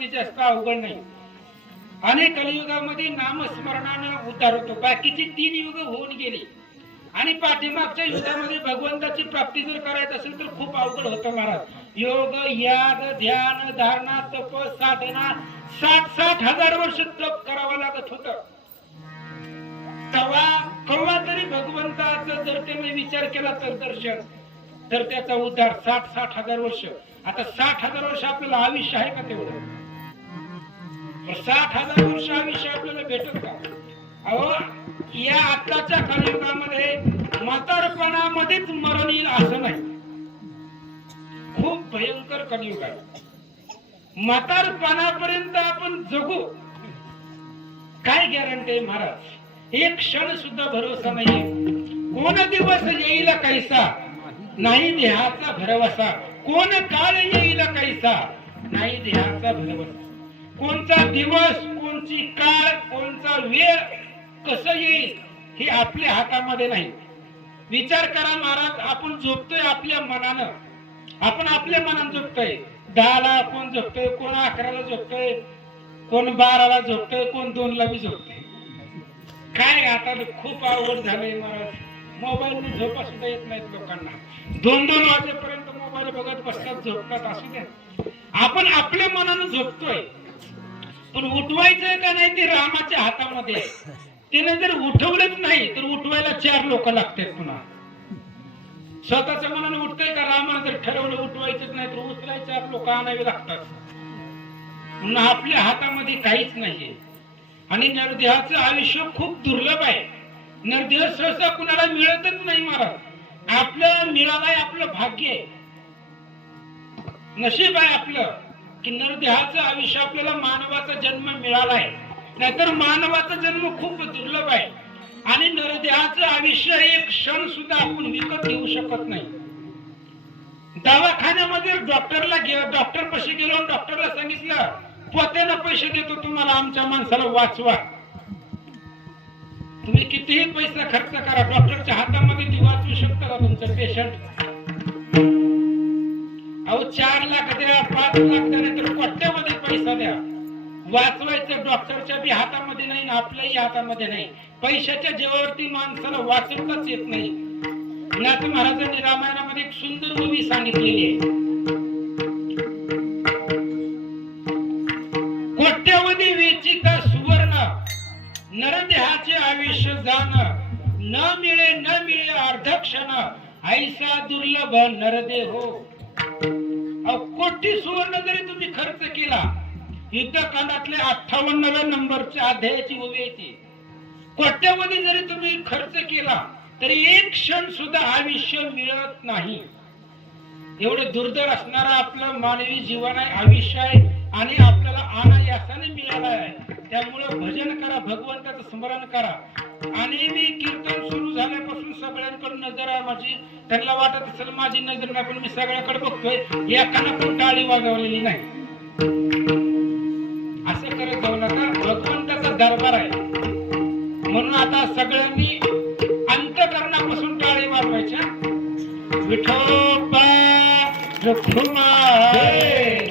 कलियुगामध्ये जास्त अवघड नाही. आणि कलियुगामध्ये नामस्मरणानं उद्धार होतो. बाकीची 3 युग होऊन गेली आणि पाठीमागच्या युगामध्ये भगवंताची प्राप्ती जर करायची असेल तर खूप अवघड होतं महाराज. योग, याग, ध्यान, धारणा, तप, साधना 60-60 हजार वर्ष तप करावं लागत होतं. केव्हा तरी भगवंताचा जर त्याने विचार केला तर दर्शन, तर त्याचा उद्धार 60-60 हजार वर्ष. आता 60 हजार वर्ष आपल्याला आयुष्य आहे का तेवढं? 60 हजार वर्ष आयुष्य आपल्याला भेटत का? अहो, या आताच्या कलियुगामध्ये म्हातारपणामध्येच मरण येईल असं नाही. खूप भयंकर कलियुग आहे. म्हातारपणापर्यंत आपण जगू काय गॅरंटी आहे महाराज? एक क्षण सुद्धा भरोसा नाहीये. कोण दिवस येईल कैसा, नाही देहाचा भरवसा. कोण काळ येईल कैसा, नाही देहाचा भरवसा. कोणता दिवस, कोणची काळ, कोणचा वेळ कसं येईल हे आपल्या हातामध्ये नाही. विचार करा महाराज, आपण झोपतोय आपल्या मनानं. आपण आपल्या मनानं झोपतोय. 10ला कोण झोपतोय, कोण 11ला झोपतोय, कोण 12ला झोपतोय, कोण 2ला बी झोपतोय. काय आता खूप अवघड झालंय महाराज. मोबाईलने झोपा सुद्धा येत नाहीत लोकांना. 2-2 वाजेपर्यंत मोबाईल बघत बसतात, झोपतात. असू द्या, आपण आपल्या मनानं झोपतोय. पण उठवायचंय का नाही ते रामाच्या हातामध्ये आहे. त्याने जर उठवलंच नाही तर उठवायला 4 लोक लागतात. पुन्हा स्वतःच्या मनाने उठतंय का? रामाने जर ठरवलं उठवायचंच नाही तर उचलायचे 4 लोक आणावे लागतात. म्हणून आपल्या हातामध्ये काहीच नाहीये. आणि नरदेहाचं आयुष्य खूप दुर्लभ आहे. नरदेह सहसा कुणाला मिळतच नाही महाराज. आपल्याला मिळालाय, आपलं भाग्य आहे, नशीब आहे आपलं की नरदेहाचं आयुष्य आपल्याला मानवाचा जन्म मिळालाय. नाहीतर मानवाचा जन्म खूप दुर्लभ आहे. आणि नरदेहाचं आयुष्य एक क्षण सुद्धा आपण विकत घेऊ शकत नाही. दवाखान्यामध्ये डॉक्टर पाशी गेलो, डॉक्टरला सांगितलं पोत्याला पैसे देतो तुम्हाला, आमच्या माणसाला वाचवा. तुम्ही कितीही पैसा खर्च करा, डॉक्टरच्या हातामध्ये ती वाचवू शकता का तुमचं पेशंट? अहो 4 लाख द्या, 5 लाख द्या, तर कोट्यामध्ये पैसा द्या. वाचवायचं डॉक्टरच्या बी हातामध्ये नाही ना आपल्याही हातामध्ये नाही. पैशाच्या जेवावरती माणसाला वाचवताच येत नाही. नाथ महाराजांनी रामायणामध्ये एक सुंदर ओवी सांगितलेली आहे. कोट्यवधी वेचिका सुवर्ण, नरदेहाचे आयुष्य जाण, न मिळे अर्धक्षण, ऐसा दुर्लभ नरदेहो. कोटी सुवर्ण जरी तुम्ही खर्च केला, युद्धकांडातल्या 58व्या नंबरच्या अध्यायाची ओवी येते. कोट्यवधी जरी तुम्ही खर्च केला तरी एक क्षण सुद्धा आयुष्य मिळत नाही. एवढं दुर्धर असणारा आपलं मानवी जीवन आहे, आयुष्य आहे. आणि आपल्याला अनायासाने मिळाला आहे. त्यामुळे भजन करा, भगवंताचं स्मरण करा. आणि मी कीर्तन सुरू झाल्यापासून सगळ्यांकडे नजर आहे माझी. त्यांना वाटत असेल माझी नजर नाही, पण मी सगळ्याकडे बघतोय, एकानं पण टाळी वाजवलेली नाही. असं करत जाऊ नका, भगवंताचा दरबार आहे. म्हणून आता सगळ्यांनी अंतःकरणापासून टाळी वाजवायच्या. विठोबा रखुमाई.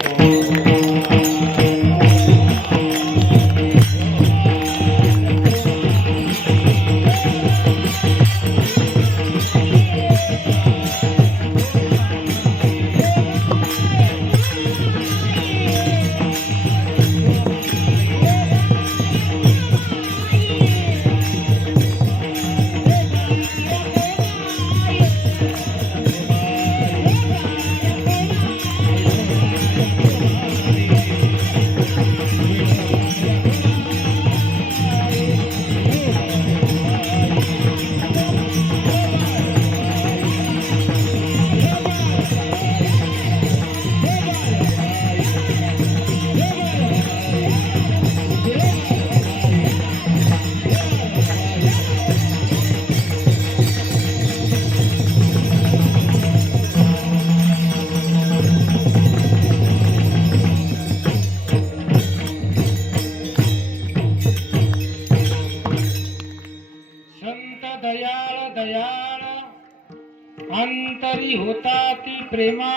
अंतरी होता ती प्रेमा,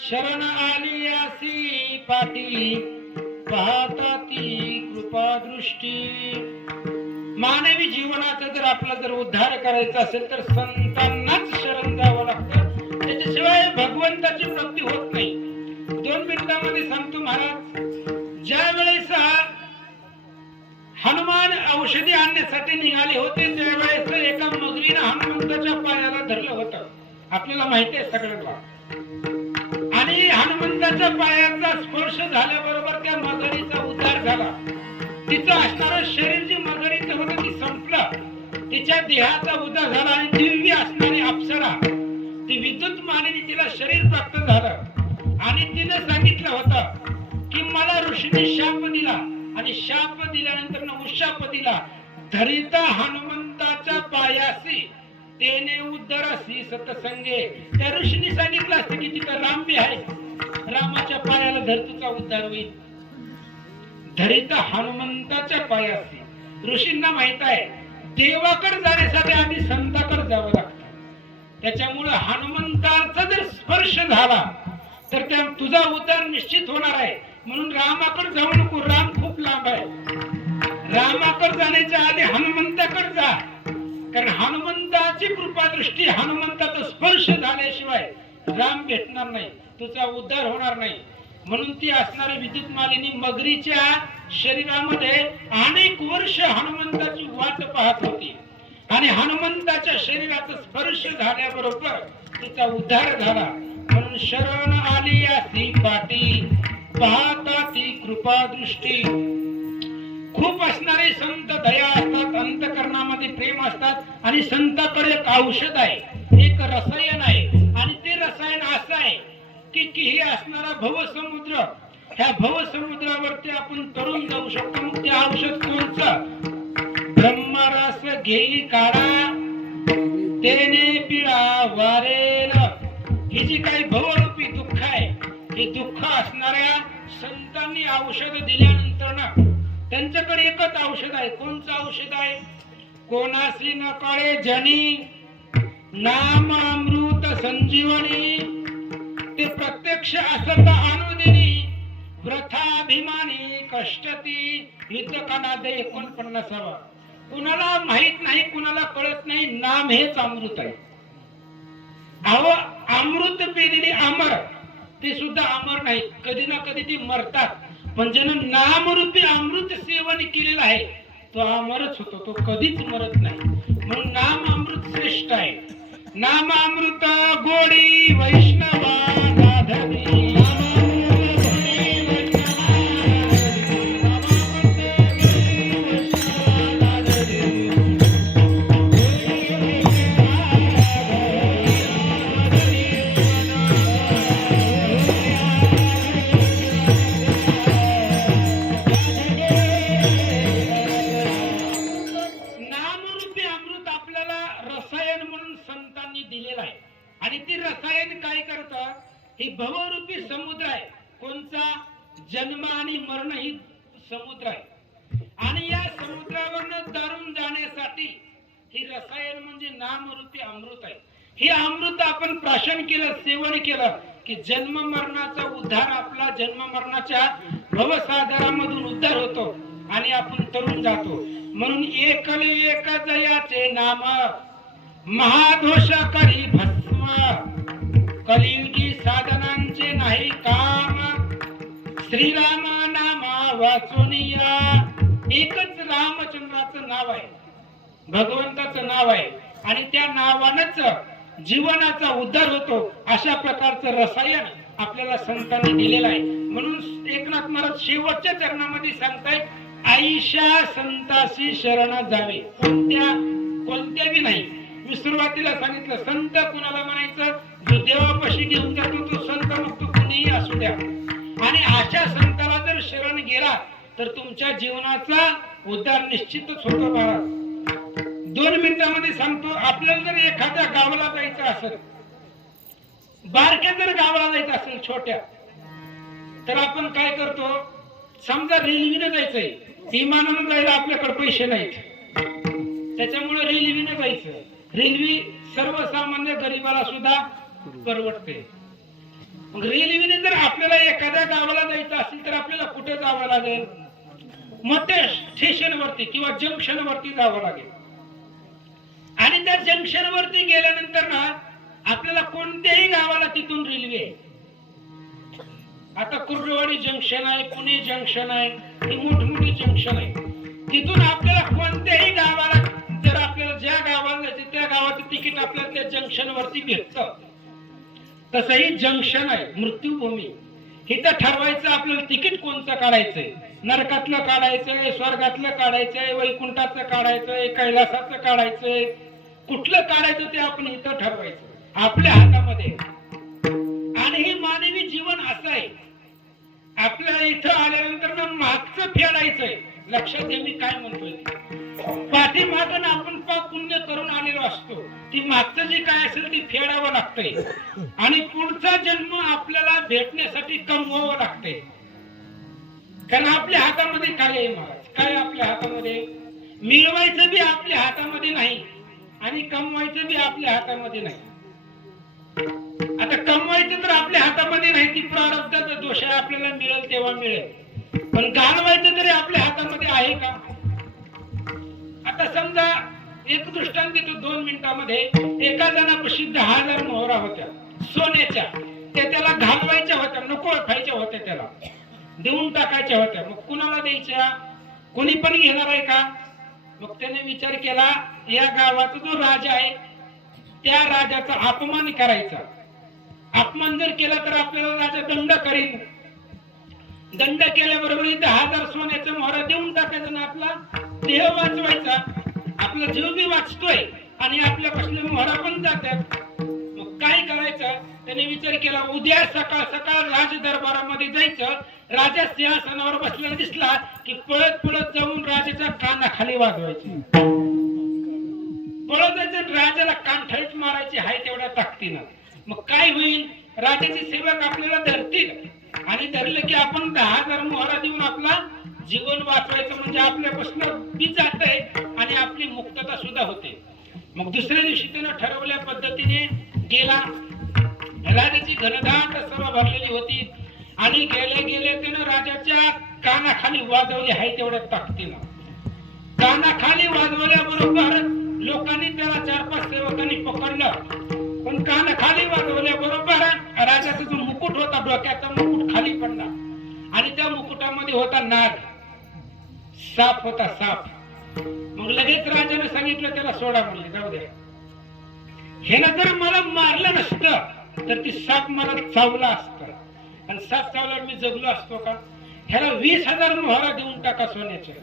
शरण आली असी पाठी, पाहता ती कृपा दृष्टी. मानवी जीवनाचा जर आपला जर उद्धार करायचा असेल तर संतांनाच शरण जावं लागतं, त्याच्याशिवाय भगवंताची प्राप्ती होत नाही. 2 मिनिटांमध्ये सांगतो महाराज. ज्या वेळेस हनुमान औषधी आणण्यासाठी निघाले होते त्यावेळेस एका मगरीनं हनुमंताच्या पायाला धरलं होतं, आपल्याला माहिती आहे सगळ्यांना. आणि हनुमंताच्या पायाचा स्पर्श झाल्याबरोबर त्या मगरीचा उद्धार झाला. तिचं असणारं शरीर जे मगरीचं होतं ते संपलं, तिच्या देहाचा उद्धार झाला आणि दिव्य असणारी अप्सरा ती विद्युत मानेने तिला शरीर प्राप्त झालं. आणि तिने सांगितलं होतं की मला ऋषीने शाप दिला आणि शाप दिल्यानंतर उशाप दिला, धरिता हनुमंताच्या पायासी तेने उद्धरसी सतसंगे. त्या ऋषीने सांगितलं असतं की तिथं राम बी आहे, रामाच्या पायाला धर तुझा उद्धार होईल. धरिता हनुमंताच्या पायासी. ऋषींना माहित आहे देवाकडे जाण्यासाठी आधी संताकडे जावं लागतं, त्याच्यामुळे हनुमंताचा जर स्पर्श झाला तर त्या तुझा उद्धार निश्चित होणार आहे. म्हणून रामाकडे जाऊ नको, राम खूप लांब आहे. रामाकडे जाण्याच्या आधी हनुमंताकडे जा, कारण हनुमंताची कृपा दृष्टी, हनुमंताचा स्पर्श झाल्याशिवाय राम भेटणार नाही, तुझा उद्धार होणार नाही. म्हणून ती असणारी विद्युत मालिनी मगरीच्या शरीरामध्ये अनेक वर्ष हनुमंताची वाट पाहत होती आणि हनुमंताच्या शरीराचा स्पर्श झाल्याबरोबर तिचा उद्धार झाला. म्हणून शरण आली अशी पाटी पाहता ती कृपा दृष्टी. खूप असणारे संत दया असतात, अंतकरणामध्ये प्रेम असतात आणि संताकडे एक औषध आहे, एक रसायन आहे. आणि ते रसायन असं आहे की हे असणारा भवसमुद्र, ह्या भवसमुद्रावरती आपण तरुण जाऊ शकतो. मग ते औषध कोणचं? ब्रह्मरस घेई काढा तेने पिळा वारेल. ही जी काही भवरूपी दुःख आहे, हे दुःख असणाऱ्या संतांनी औषध दिल्यानंतर ना त्यांच्याकडे एकच औषध आहे. कोणचं औषध आहे? कोणासी न कळे जनी नाम अमृत संजीवनी. ते प्रत्यक्ष असत अनुदिनी व्रथाभिमानी कष्टती. युद्ध कानात 49. कुणाला माहित नाही, कुणाला कळत नाही, नाम हेच अमृत आहे. अहो अमृत पेलेली अमर, ते सुद्धा अमर नाही, कधी ना कधी ते मरतात. पण ज्यानं नामरूपी अमृत सेवन केलेलं आहे तो अमरच होतो, तो कधीच मरत नाही. म्हणून नाम अमृत श्रेष्ठ आहे. नाम अमृत गोडी वैष्णवा गाधवी. ही भवरूपी समुद्र आहे. कोणचा? जन्म आणि मरण ही समुद्र आहे. आणि या समुद्रावरनं तारून जाण्यासाठी ही रसायन म्हणजे नामरूपी अमृत आहे. हे अमृत आपण प्राशन केलं, सेवन केलं की जन्म मरणाचा उद्धार, आपला जन्म मरणाच्या भवसागरामधून उद्धार होतो आणि आपण तरुण जातो. म्हणून एकले एक जयाचे नाम महादोष करी भस्म. कलियुगी साधनांचे नाही काम, श्रीराम नामा वाचोनिया. एकच रामचंद्राचं नाव आहे, भगवंताचं नाव आहे आणि त्या नावानच जीवनाचा उद्धार होतो. अशा प्रकारचं रसायन आपल्याला संतांनी दिलेलं आहे. म्हणून एकनाथ महाराज शेवटच्या चरणामध्ये सांगतायत, आईशा संताशी शरण जावे. कोणत्या बी नाही. मी सुरुवातीला सांगितलं, संत कुणाला म्हणायचं? जो देवापाशी घेऊन जातो तो संत, मग तो कुणीही असू द्या. आणि अशा संताला जर शरण गेला तर तुमच्या जीवनाचा उद्धार निश्चितच होतो. महाराज 2 मिनिटांमध्ये सांगतो. आपल्याला जर एखाद्या गावाला जायचं असेल, बारक्या जर गावाला जायचं असेल छोट्या, तर आपण काय करतो? समजा रेल्वेने जायचंय, विमानानं जायला आपल्याकडे पैसे नाहीत, त्याच्यामुळे रेल्वेने जायचं. रेल्वे सर्वसामान्य गरीबाला सुद्धा परवडते. मग रेल्वेने जर आपल्याला एखाद्या गावाला जायचं असेल तर आपल्याला कुठे जावं लागेल? मग त्या स्टेशनवरती किंवा जंक्शन वरती जावं लागेल. आणि त्या जंक्शन वरती गेल्यानंतर ना आपल्याला कोणत्याही गावाला तिथून रेल्वे आहे. आता कुर्डुवाडी जंक्शन आहे, पुणे जंक्शन आहे, ही मोठमोठी जंक्शन आहे. तिथून आपल्याला कोणत्याही गावाला जर आपल्याला ज्या गावाला जायचं त्या गावाचं तिकीट आपल्याला त्या जंक्शन वरती भेटतं. तसंही जंक्शन आहे, मृत्यूभूमी. इथं ठरवायचं आपल्याला तिकीट कोणतं काढायचंय. नरकातलं काढायचंय, स्वर्गातलं काढायचंय, वैकुंठाचं काढायचंय, कैलासाचं काढायचंय, कुठलं काढायचं ते आपण इथं ठरवायचं आपल्या हातामध्ये. आणि हे मानवी जीवन असं आहे. आपल्या इथं आल्यानंतर ना मागचं फेडायचंय. लक्षात घ्या मी काय म्हणतोय. पाठीमागं आपण पाप पुण्य करून आलेलो असतो. ती मागचं जे काय असेल ती फेडावं लागतंय. आणि पुढचा जन्म आपल्याला भेटण्यासाठी कमवावं लागतंय. कारण आपल्या हातामध्ये काय आहे महाराज? काय आपल्या हातामध्ये? मिळवायचं बी आपल्या हातामध्ये नाही आणि कमवायचं बी आपल्या हातामध्ये नाही. आता कमवायचं तर आपल्या हातामध्ये नाही, ती प्रारब्धाचा दोष आहे. आपल्याला मिळेल तेव्हा मिळेल. पण घालवायचं तरी आपल्या हातामध्ये आहे का? आता समजा एक दृष्टांत देतो 2 मिनिटांमध्ये. एका जणापाशी 10,000 मोहरा होत्या सोन्याच्या. त्याला घालवायच्या होत्या, नको खायच्या होत्या, त्याला देऊन टाकायच्या होत्या. मग कुणाला द्यायच्या? कोणी पण घेणार आहे का? मग त्याने विचार केला, या गावाचा जो राजा आहे त्या राजाचा अपमान करायचा. अपमान जर केला तर आपल्याला राजा दंड करेल. दंड केल्याबरोबर 10,000 सोन्याचा मोहरा देऊन टाकायचा ना आपला देह वाचवायचा. आपला जीव बी वाचतोय आणि आपल्या कसले मोहरा पण जातात. मग काय करायचं? त्याने विचार केला, उद्या सकाळ सकाळ राज दरबारामध्ये जायचं. राजा सिंहासनावर बसलेला दिसला की पळत पळत जाऊन राजाच्या कानाखाली वाजवायची. पळत जायचं, राजाला कानठळीच मारायची हाय तेवढ्या ताकदीनं. मग काय होईल? राजाचे सेवक आपल्याला धरतील आणि धरले की आपण 10,000 मोहरा देऊन आपला जीवन वाचवायचं. म्हणजे आपल्यापासून बी जातंय आणि आपली मुक्तता सुद्धा होते. मग दुसऱ्या दिवशी त्यानं ठरवल्या पद्धतीने गेला. राजाची घनदाट सभा भरलेली होती आणि गेले गेले त्यानं राजाच्या कानाखाली वाजवली आहे तेवढ्या ताकदीनं. कानाखाली वाजवल्याबरोबर लोकांनी त्याला 4-5 सेवकांनी पकडलं. पण कानाखाली वाजवल्याबरोबर राजाचा जो मुकुट होता, डोक्याचा मुकुट खाली पडला आणि त्या मुकुटामध्ये होता नाग, साप होता, साप. मग लगेच राजाने सांगितलं त्याला सोडा, म्हणले जाऊ द्या. ह्यानं जर मला मारलं नसतं तर ती साप मला चावला असतं आणि साप चावल्यावर मी जगलो असतो का? ह्याला 20,000 मोहरा देऊन टाका सोन्याच्या.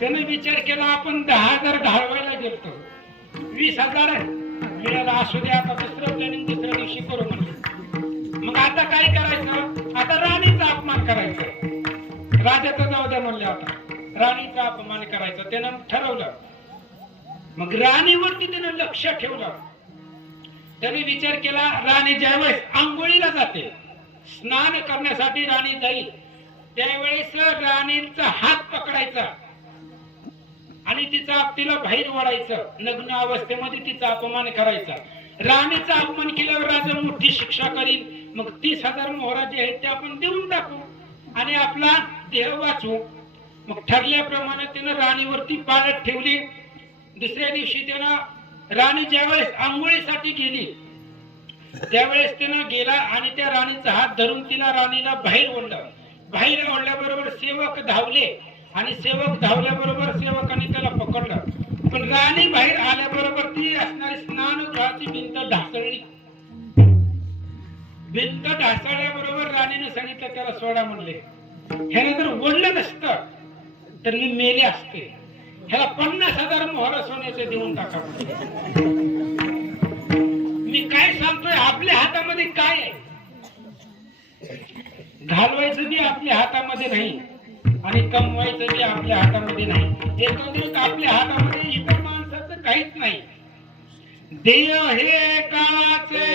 त्याने विचार केला, आपण 10,000 घालवायला गेलतो, 20,000 मिळाला, असू द्या, आता दुसरं प्लॅनिंग दुसऱ्या दिवशी करू म्हणले. मग आता काय करायचं? आता राणीचा अपमान करायचा. राजाचा जाऊ द्या म्हणले, आता राणीचा अपमान करायचा त्यानं ठरवलं. मग राणीवरती त्यानं लक्ष ठेवलं. त्याने विचार केला, राणी ज्यावेळेस आंघोळीला जाते, स्नान करण्यासाठी राणी जाईल, त्यावेळेस राणीचा हात पकडायचा आणि तिला बाहेर ओढायचं. नग्न अवस्थेमध्ये तिचा अपमान करायचा. राणीचा अपमान केल्यावर राजा मोठी शिक्षा करील. मग 30,000 मोहरा जे आहेत ते आपण देऊन टाकू आणि आपला देह वाचवू. मग ठरल्याप्रमाणे त्यानं राणीवरती पाळत ठेवली. दुसऱ्या दिवशी त्यानं राणी ज्यावेळेस आंघोळीसाठी गेली त्यावेळेस त्यानं गेला आणि त्या राणीचा हात धरून तिला राणीला बाहेर ओढलं. बाहेर ओढल्याबरोबर सेवक धावले आणि सेवक धावल्याबरोबर सेवकांनी त्याला पकडलं. पण राणी बाहेर आल्याबरोबर ती असणारी स्नानगृहाची भिंत ढासळली. भिंत ढासळल्याबरोबर राणीने सांगितलं त्याला सोडा म्हणले. ह्याने जर ओढलं नसतं तर मी मेले असते. ह्याला 50,000 मोहरा सोन्याचे देऊन टाका. मी काय सांगतोय, आपल्या हातामध्ये काय आहे? घालवायचं बी आपल्या हातामध्ये नाही आणि कमवायचं बी आपल्या हातामध्ये नाही. एकंदरीत आपल्या हातामध्ये इतर माणसाचं काहीच नाही. देव हे काळाचे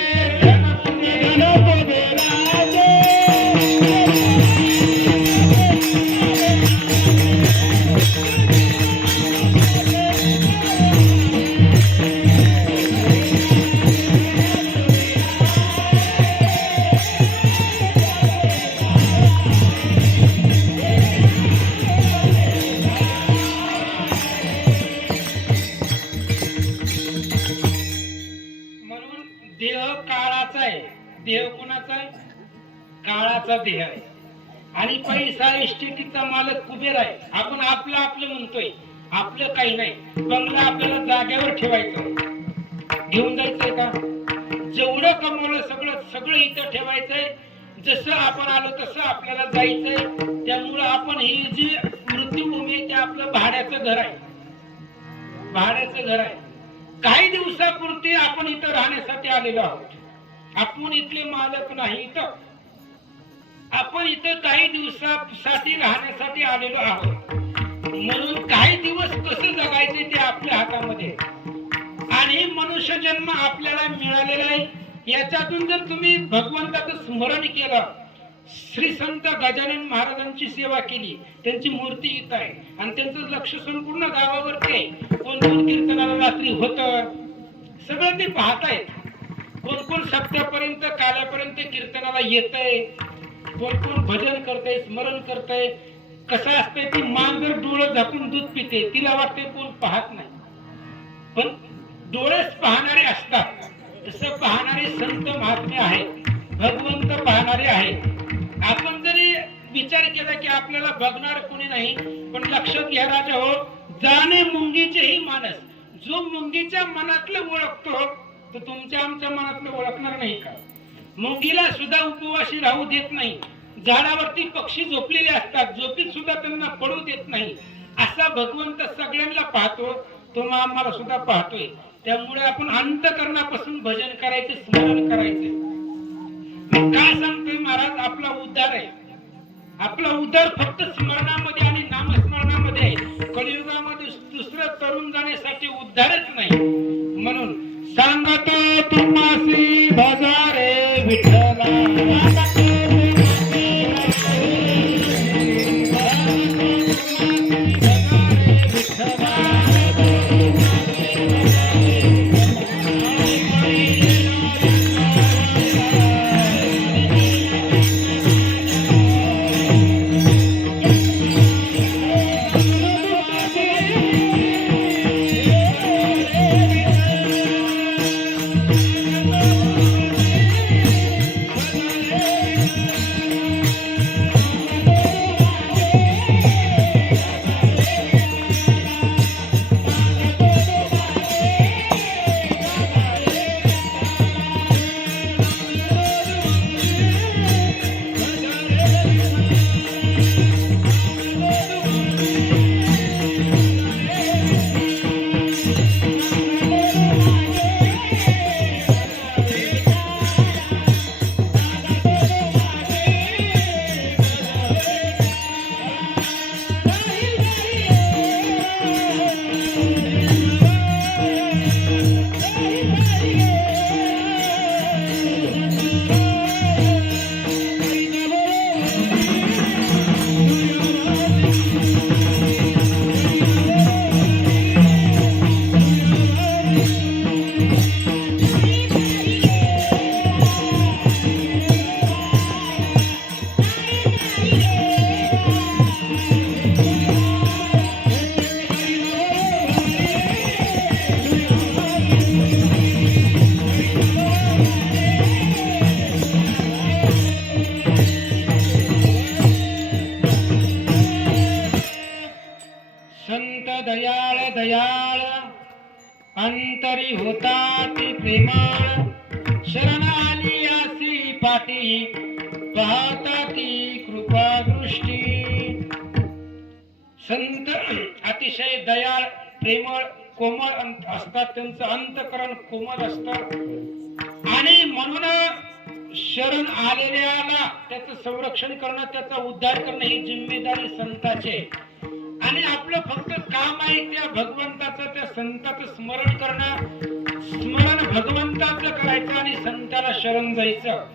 देह कोणाचा आहे? काळाचा देह आहे. आणि पैसा इस्टेटीचा मालक कुबेर आहे. आपण आपलं आपलं म्हणतोय, आपलं काही नाही. बंगला आपल्याला जागेवर ठेवायचं, घेऊन जायचंय का? जेवढं कमवलं सगळं सगळं इथं ठेवायचंय. जसं आपण आलो तसं आपल्याला जायचंय. त्यामुळं आपण ही जी मृत्यूभूमी आहे ते आपलं भाड्याचं घर आहे, भाड्याचं घर आहे. काही दिवसापुरती आपण इथं राहण्यासाठी आलेलो आहोत. आपण इथले मालक नाही. इथं आपण इथं काही दिवसासाठी राहण्यासाठी आलेलो आहोत. म्हणून काही दिवस कसं जगायचे ते आपल्या हातामध्ये. आणि मनुष्य जन्म आपल्याला मिळालेला आहे. याच्यातून जर तुम्ही भगवंताचं स्मरण केलं, श्री संत गजानन महाराजांची सेवा केली, त्यांची मूर्ती इथं आहे आणि त्यांचं लक्ष संपूर्ण गावावरती आहे. कोण कोण कीर्तनाला रात्री होत सगळं ते पाहतायत. कोण कोण सप्त्यापर्यंत काल्यापर्यंत कीर्तनाला येतंय, कोण कोण भजन करतंय, स्मरण करतंय. कसं असतंय, ती मान जर डोळं झाकून दूध पिते, तिला वाटते कोण पाहत नाही, पण डोळेच पाहणारे असतात. तसं पाहणारे संत महात्मे आहेत, भगवंत पाहणारे आहेत. आपण जरी विचार केला की आपल्याला बघणार कोणी नाही, पण लक्षात घ्या राजा हो, जाणे मुंगीचेही मानस. जो मुंगीच्या मनातलं ओळखतो तो तुमच्या आमच्या मनातलं ओळखणार नाही का? मुंगीला सुद्धा उपवाशी राहू देत नाही. झाडावरती पक्षी झोपलेले असतात, झोपीत सुद्धा त्यांना पडू देत नाही. असा भगवंत सगळ्यांना पाहतो, तो आम्हाला सुद्धा पाहतोय. त्यामुळे आपण अंतकरणापासून भजन करायचे, स्मरण करायचे. मी काय सांगतोय महाराज, आपला उद्धार आहे. आपला उद्धार फक्त स्मरणामध्ये आणि नामस्मरणामध्ये आहे. कलियुगामध्ये दुसरं तरुण जाण्यासाठी उद्धारच नाही. म्हणून सांगतो तुम्हासी भजारे विठ्ठला. दयाळ अंतरी होता ती प्रेमाळ. शरण आली असी पाठी पाहता ती कृपा दृष्टी. संत अतिशय दयाळ, प्रेमळ, कोमळ असतात. त्यांचं अंतकरण कोमल असतं आणि म्हणून शरण आलेल्याला त्याचं संरक्षण करणं, त्याचा उद्धार करणं ही जिम्मेदारी संताची. आणि आपलं फक्त काम आहे त्या भगवंताचं, त्या संताचं स्मरण करणं. स्मरण भगवंताचं करायचं आणि संताला शरण जायचं.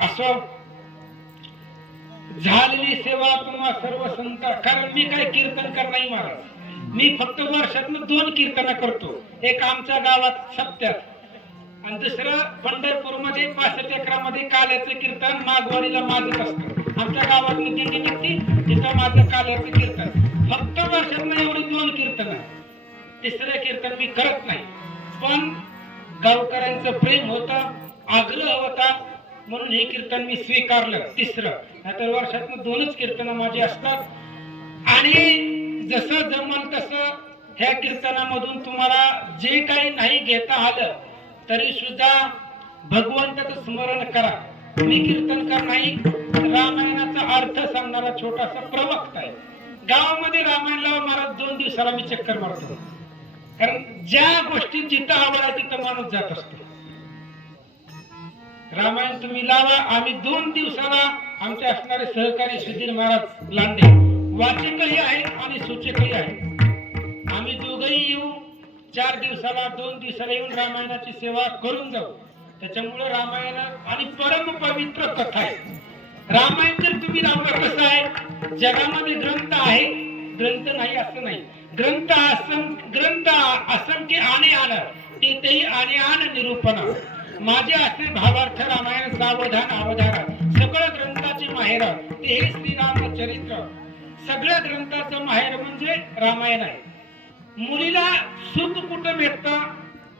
असं झालेली सेवा तुम्हा सर्व संत. कारण मी काय कीर्तनकार नाही महाराज, मी फक्त वर्षातनं 2 कीर्तन करतो. एक आमच्या गावात सप्त्यात आणि दुसरं पंढरपूरमध्ये 65 एकरामध्ये काल्याचं कीर्तन माघवारीला माझंच असतं. आमच्या गावात दिंडी निघती तिथं माझं काल्याचं कीर्तन. फक्त वर्षातनं एवढी 2 कीर्तन. तिसरं कीर्तन मी करत नाही. पण गावकऱ्यांचं प्रेम होतं, आग्रह होता, म्हणून हे कीर्तन मी स्वीकारलं, तिसरं. नाहीतर वर्षातून 2च कीर्तन माझी असतात. आणि जसं जमल तसं ह्या कीर्तनामधून तुम्हाला जे काही नाही घेता आलं तरी सुद्धा भगवंताचं स्मरण करा. मी कीर्तनकार नाही, रामायणाचा अर्थ सांगणारा छोटासा प्रवक्ता आहे. गावामध्ये रामायण लावा महाराज 2 दिवसाला मी चक्कर मारतो, कारण ज्या गोष्टी जिथं आवड आहे तिथं माणूस जात असतो. रामायण तुम्ही लावा. आम्ही 2 दिवसाला आमचे असणारे सहकारी सुधीर महाराज लांडे वाचकही आहेत आणि सूचकही आहेत. आम्ही दोघंही येऊ 4 दिवसाला 2 दिवसाला येऊन रामायणाची सेवा करून जाऊ. त्याच्यामुळे रामायण आणि परम पवित्र कथा आहे. रामायण जर तुम्ही लावलं कसं आहे, जगामध्ये ग्रंथ आहे, ग्रंथ नाही असं नाही. ग्रंथ असंख्य आणि आलं तेही आणि आण निरूपण. माझे असे भावार्थ रामायण सावधान अवधान सगळं ग्रंथाचे माहेर ते हे श्रीरामचरित्र. सगळ्या ग्रंथाचं माहेर म्हणजे रामायण आहे. मुलीला सुख कुठं भेटतं?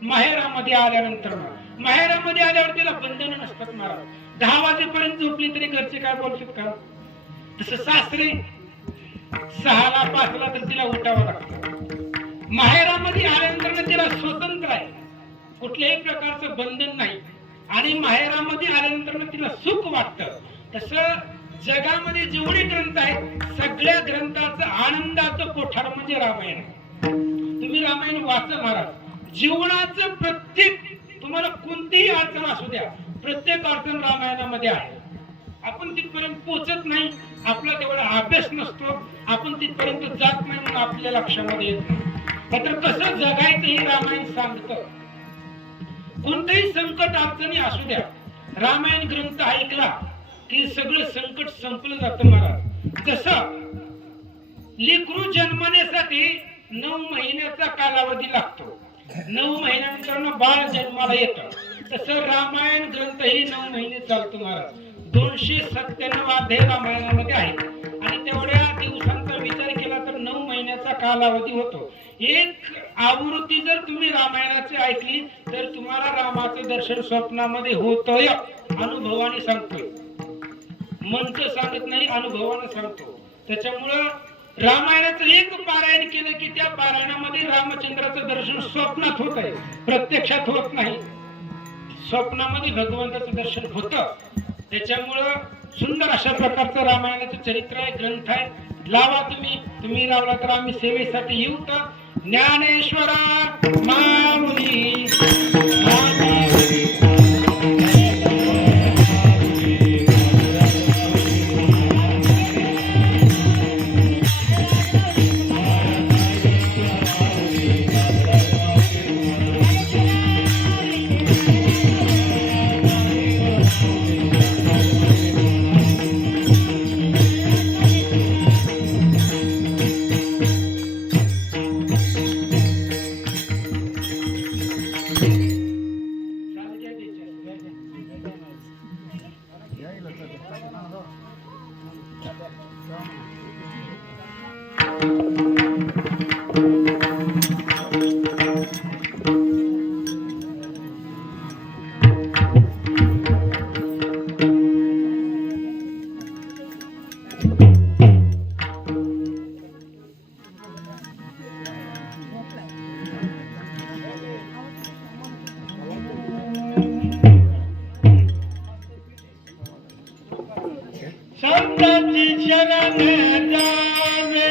माहेरामध्ये आल्यानंतर. माहेरामध्ये आल्यावर तिला बंधन नसतात महाराज. 10 वाजेपर्यंत झोपली तरी घरचे काय बोलतात का? तसं सासरे 6ला 5ला तर तिला उठावं लागतं. माहेरामध्ये आल्यानंतर तिला स्वतंत्र आहे, कुठल्याही प्रकारचं बंधन नाही. आणि माहेरामध्ये आल्यानंतर तिला सुख वाटतं. तसं जगामध्ये जेवढे ग्रंथ आहेत सगळ्या ग्रंथाचं आनंदाचं कोठार म्हणजे रामायण. तुम्ही रामायण वाचा महाराज. जीवनाचं प्रत्येक तुम्हाला कोणतीही अडचण असू द्या, प्रत्येक अडचण रामायणामध्ये आहे. आपण तिथपर्यंत पोहोचत नाही, आपला तेवढा अभ्यास नसतो, आपण तिथपर्यंत जात नाही म्हणून आपल्या लक्षामध्ये येत नाही. तर कसं जगायचं हे रामायण सांगतं. कोणतेही संकट अडचणी असू द्या, रामायण ग्रंथ ऐकला की सगळं संकट संपलं जातं महाराज. जसं लेकरू जन्मण्यासाठी 9 महिन्याचा कालावधी लागतो, 9 महिन्यानंतर बाळ जन्माला येतं. तसं रामायण ग्रंथ ही 9 महिने चालतो महाराज. 297 अध्याय रामायणामध्ये आहेत आणि तेवढ्या दिवसांचा विचार केला तर 9 महिन्याचा कालावधी होतो. एक आवृत्ती जर तुम्ही रामायणाची ऐकली तर तुम्हाला रामाचं दर्शन स्वप्नामध्ये होतंय. अनुभवाने सांगतोय, मनचं सांगत नाही, अनुभवाने सांगतो. त्याच्यामुळं रामायणाचं एक पारायण केलं की त्या पारायणामध्ये रामचंद्राचं दर्शन स्वप्नात होत आहे, प्रत्यक्षात होत नाही. स्वप्नामध्ये भगवंताचं दर्शन होतं. त्याच्यामुळं सुंदर अशा प्रकारचं रामायणाचं चरित्र आहे, ग्रंथ आहे. लावा तुम्ही लावला तर आम्ही सेवेसाठी येऊ. तर ज्ञानेश्वरा माऊली संतांची शरण जावे.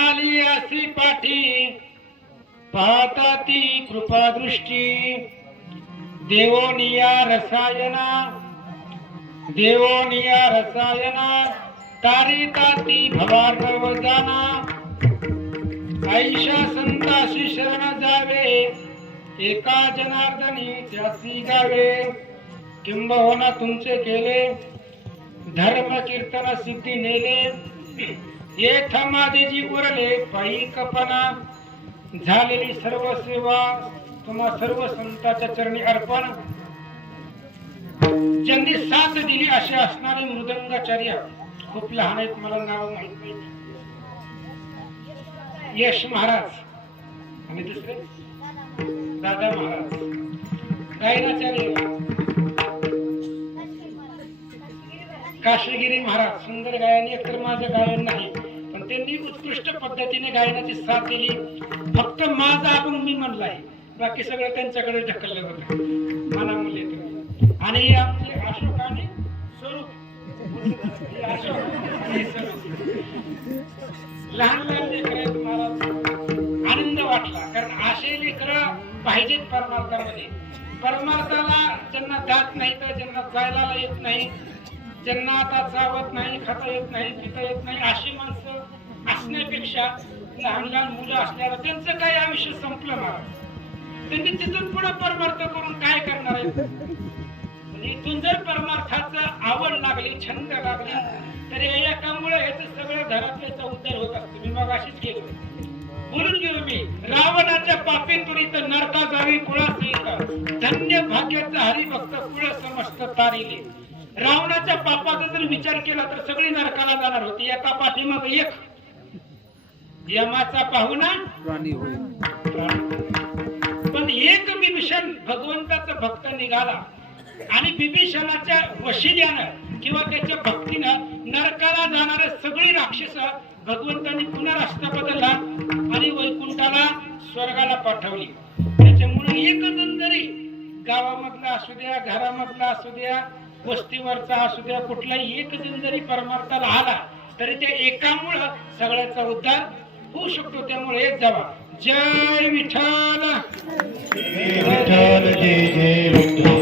आली असी पाठी पाहता ती कृपा दृष्टी देवोनिया रसायना देवोनिया रसायना तारिता ती भवार्णव जाना ऐशा संताशी शरण जावे एका जनार्दनी त्यासी गावे किंबहुना तुमचे केले धर्म कीर्तन सिद्धी नेले येथ माझी उरले पायी कपना झालेली सर्व सेवा तुम्हा सर्व संतांच्या चरणी अर्पण ज्यांनी साथ दिली असे असणारे मृदंगाचार्य खूप लहान आहेत मला नाव माहित नाही यश महाराज आणि दुसरे दादा महाराज गायनाचार्य काशीगिरी महाराज सुंदर गायन एकतर माझं गायन नाही पण त्यांनी उत्कृष्ट पद्धतीने गायनाची साथ दिली फक्त माझा अभंग मी म्हणलाय बाकी सगळं त्यांच्याकडे ढकललं होतं मला म्हणले आणि आमचे अशोक आणि स्वरूप लहान लहान लेकर महाराज आनंद वाटला कारण असे लेकर पाहिजेत परमार्थामध्ये परमार्थाला ज्यांना जात नाही तर ज्यांना जायला येत नाही ज्यांना आता चावत नाही खाता येत नाही पिता येत नाही अशी माणसं असण्यापेक्षा लहान लहान मुलं असल्यावर त्यांचं काही आयुष्य संपलं महाराज त्यांनी तिथून पुढे परमार्थ करून काय करणार आहे इथून जर परमार्थाचं आवड लागली छंद लागली तर एकामुळे याचं सगळं घरातल्याचा उद्धार होत असतो मी मग अशीच केलो बोलून गेलो मी रावणाच्या पापीतून इथं नरका जावी कुळास येत धन्य भाग्याचं हरिभक्त कुळ समस्त तारिले रावणाच्या पापाचा जर विचार केला तर सगळी नरकाला जाणार होती एका पाठीमाग एक यमाचा पाहुणा पण एक विभीषण भगवंताचा भक्त निघाला आणि विभीषणाच्या वशिल्यानं किंवा त्याच्या भक्तीनं नरकाला जाणारे सगळी राक्षस भगवंतांनी पुन्हा रस्ता बदलला आणि वैकुंठाला स्वर्गाला पाठवली त्याच्यामुळे एक जण जरी गावामधला असू द्या घरामधला असू द्या वस्तीवरचा असू द्या कुठलाही एक जण जरी परमार्थाला आला तरी त्या एकामुळं सगळ्याचा उद्धार होऊ शकतो त्यामुळे एक जावा जय विठ्ठल विठ्ठल जय जय विठ्ठल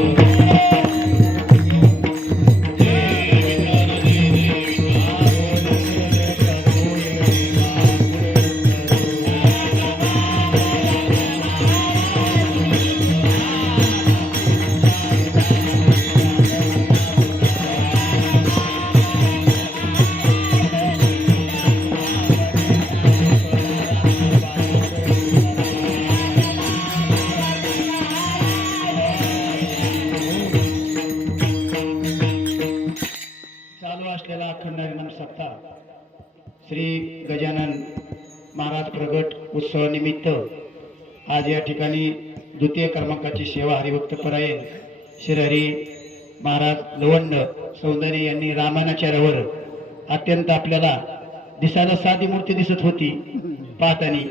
श्री गजानन महाराज प्रगट उत्सवानिमित्त आज या ठिकाणी द्वितीय क्रमांकाची सेवा हरिभक्त परायण श्रीहरी महाराज लवंड सौंदर्य यांनी रामायणाचार्यावर अत्यंत आपल्याला दिसायला साधी मूर्ती दिसत होती पाहतानी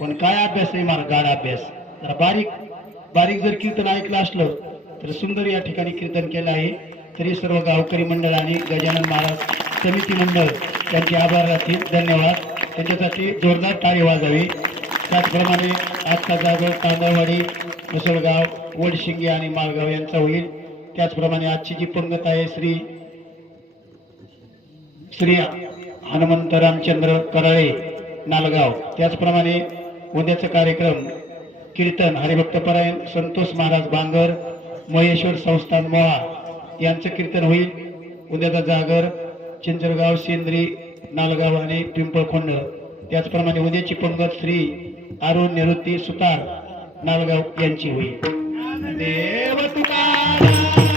पण काय अभ्यास आहे मार गाढ अभ्यास जरा बारीक बारीक जर कीर्तन ऐकलं असलं तर सुंदर या ठिकाणी कीर्तन केलं आहे तरी सर्व गावकरी मंडळ आणि गजानन महाराज समिती मंडळ त्यांचे आभार राहतील धन्यवाद त्यांच्यासाठी जोरदार टाळी वाजावी त्याचप्रमाणे आजचा जागर तांदळवाडी मुसळगाव वडशिंगे आणि माळगाव यांचा होईल त्याचप्रमाणे आजची जी पंगत आहे श्री हनुमंत रामचंद्र कराळे नालगाव त्याचप्रमाणे उद्याचा कार्यक्रम कीर्तन हरिभक्त परायण संतोष महाराज बांगर महेश्वर संस्थान मोहा यांचं कीर्तन होईल उद्याचा जागर चिंचरगाव सेंद्री नालगाव आणि पिंपळखोंड त्याचप्रमाणे उद्याची पंगत श्री अरुण निवृत्ती सुतार नालगाव यांची होईल देव तुकाराम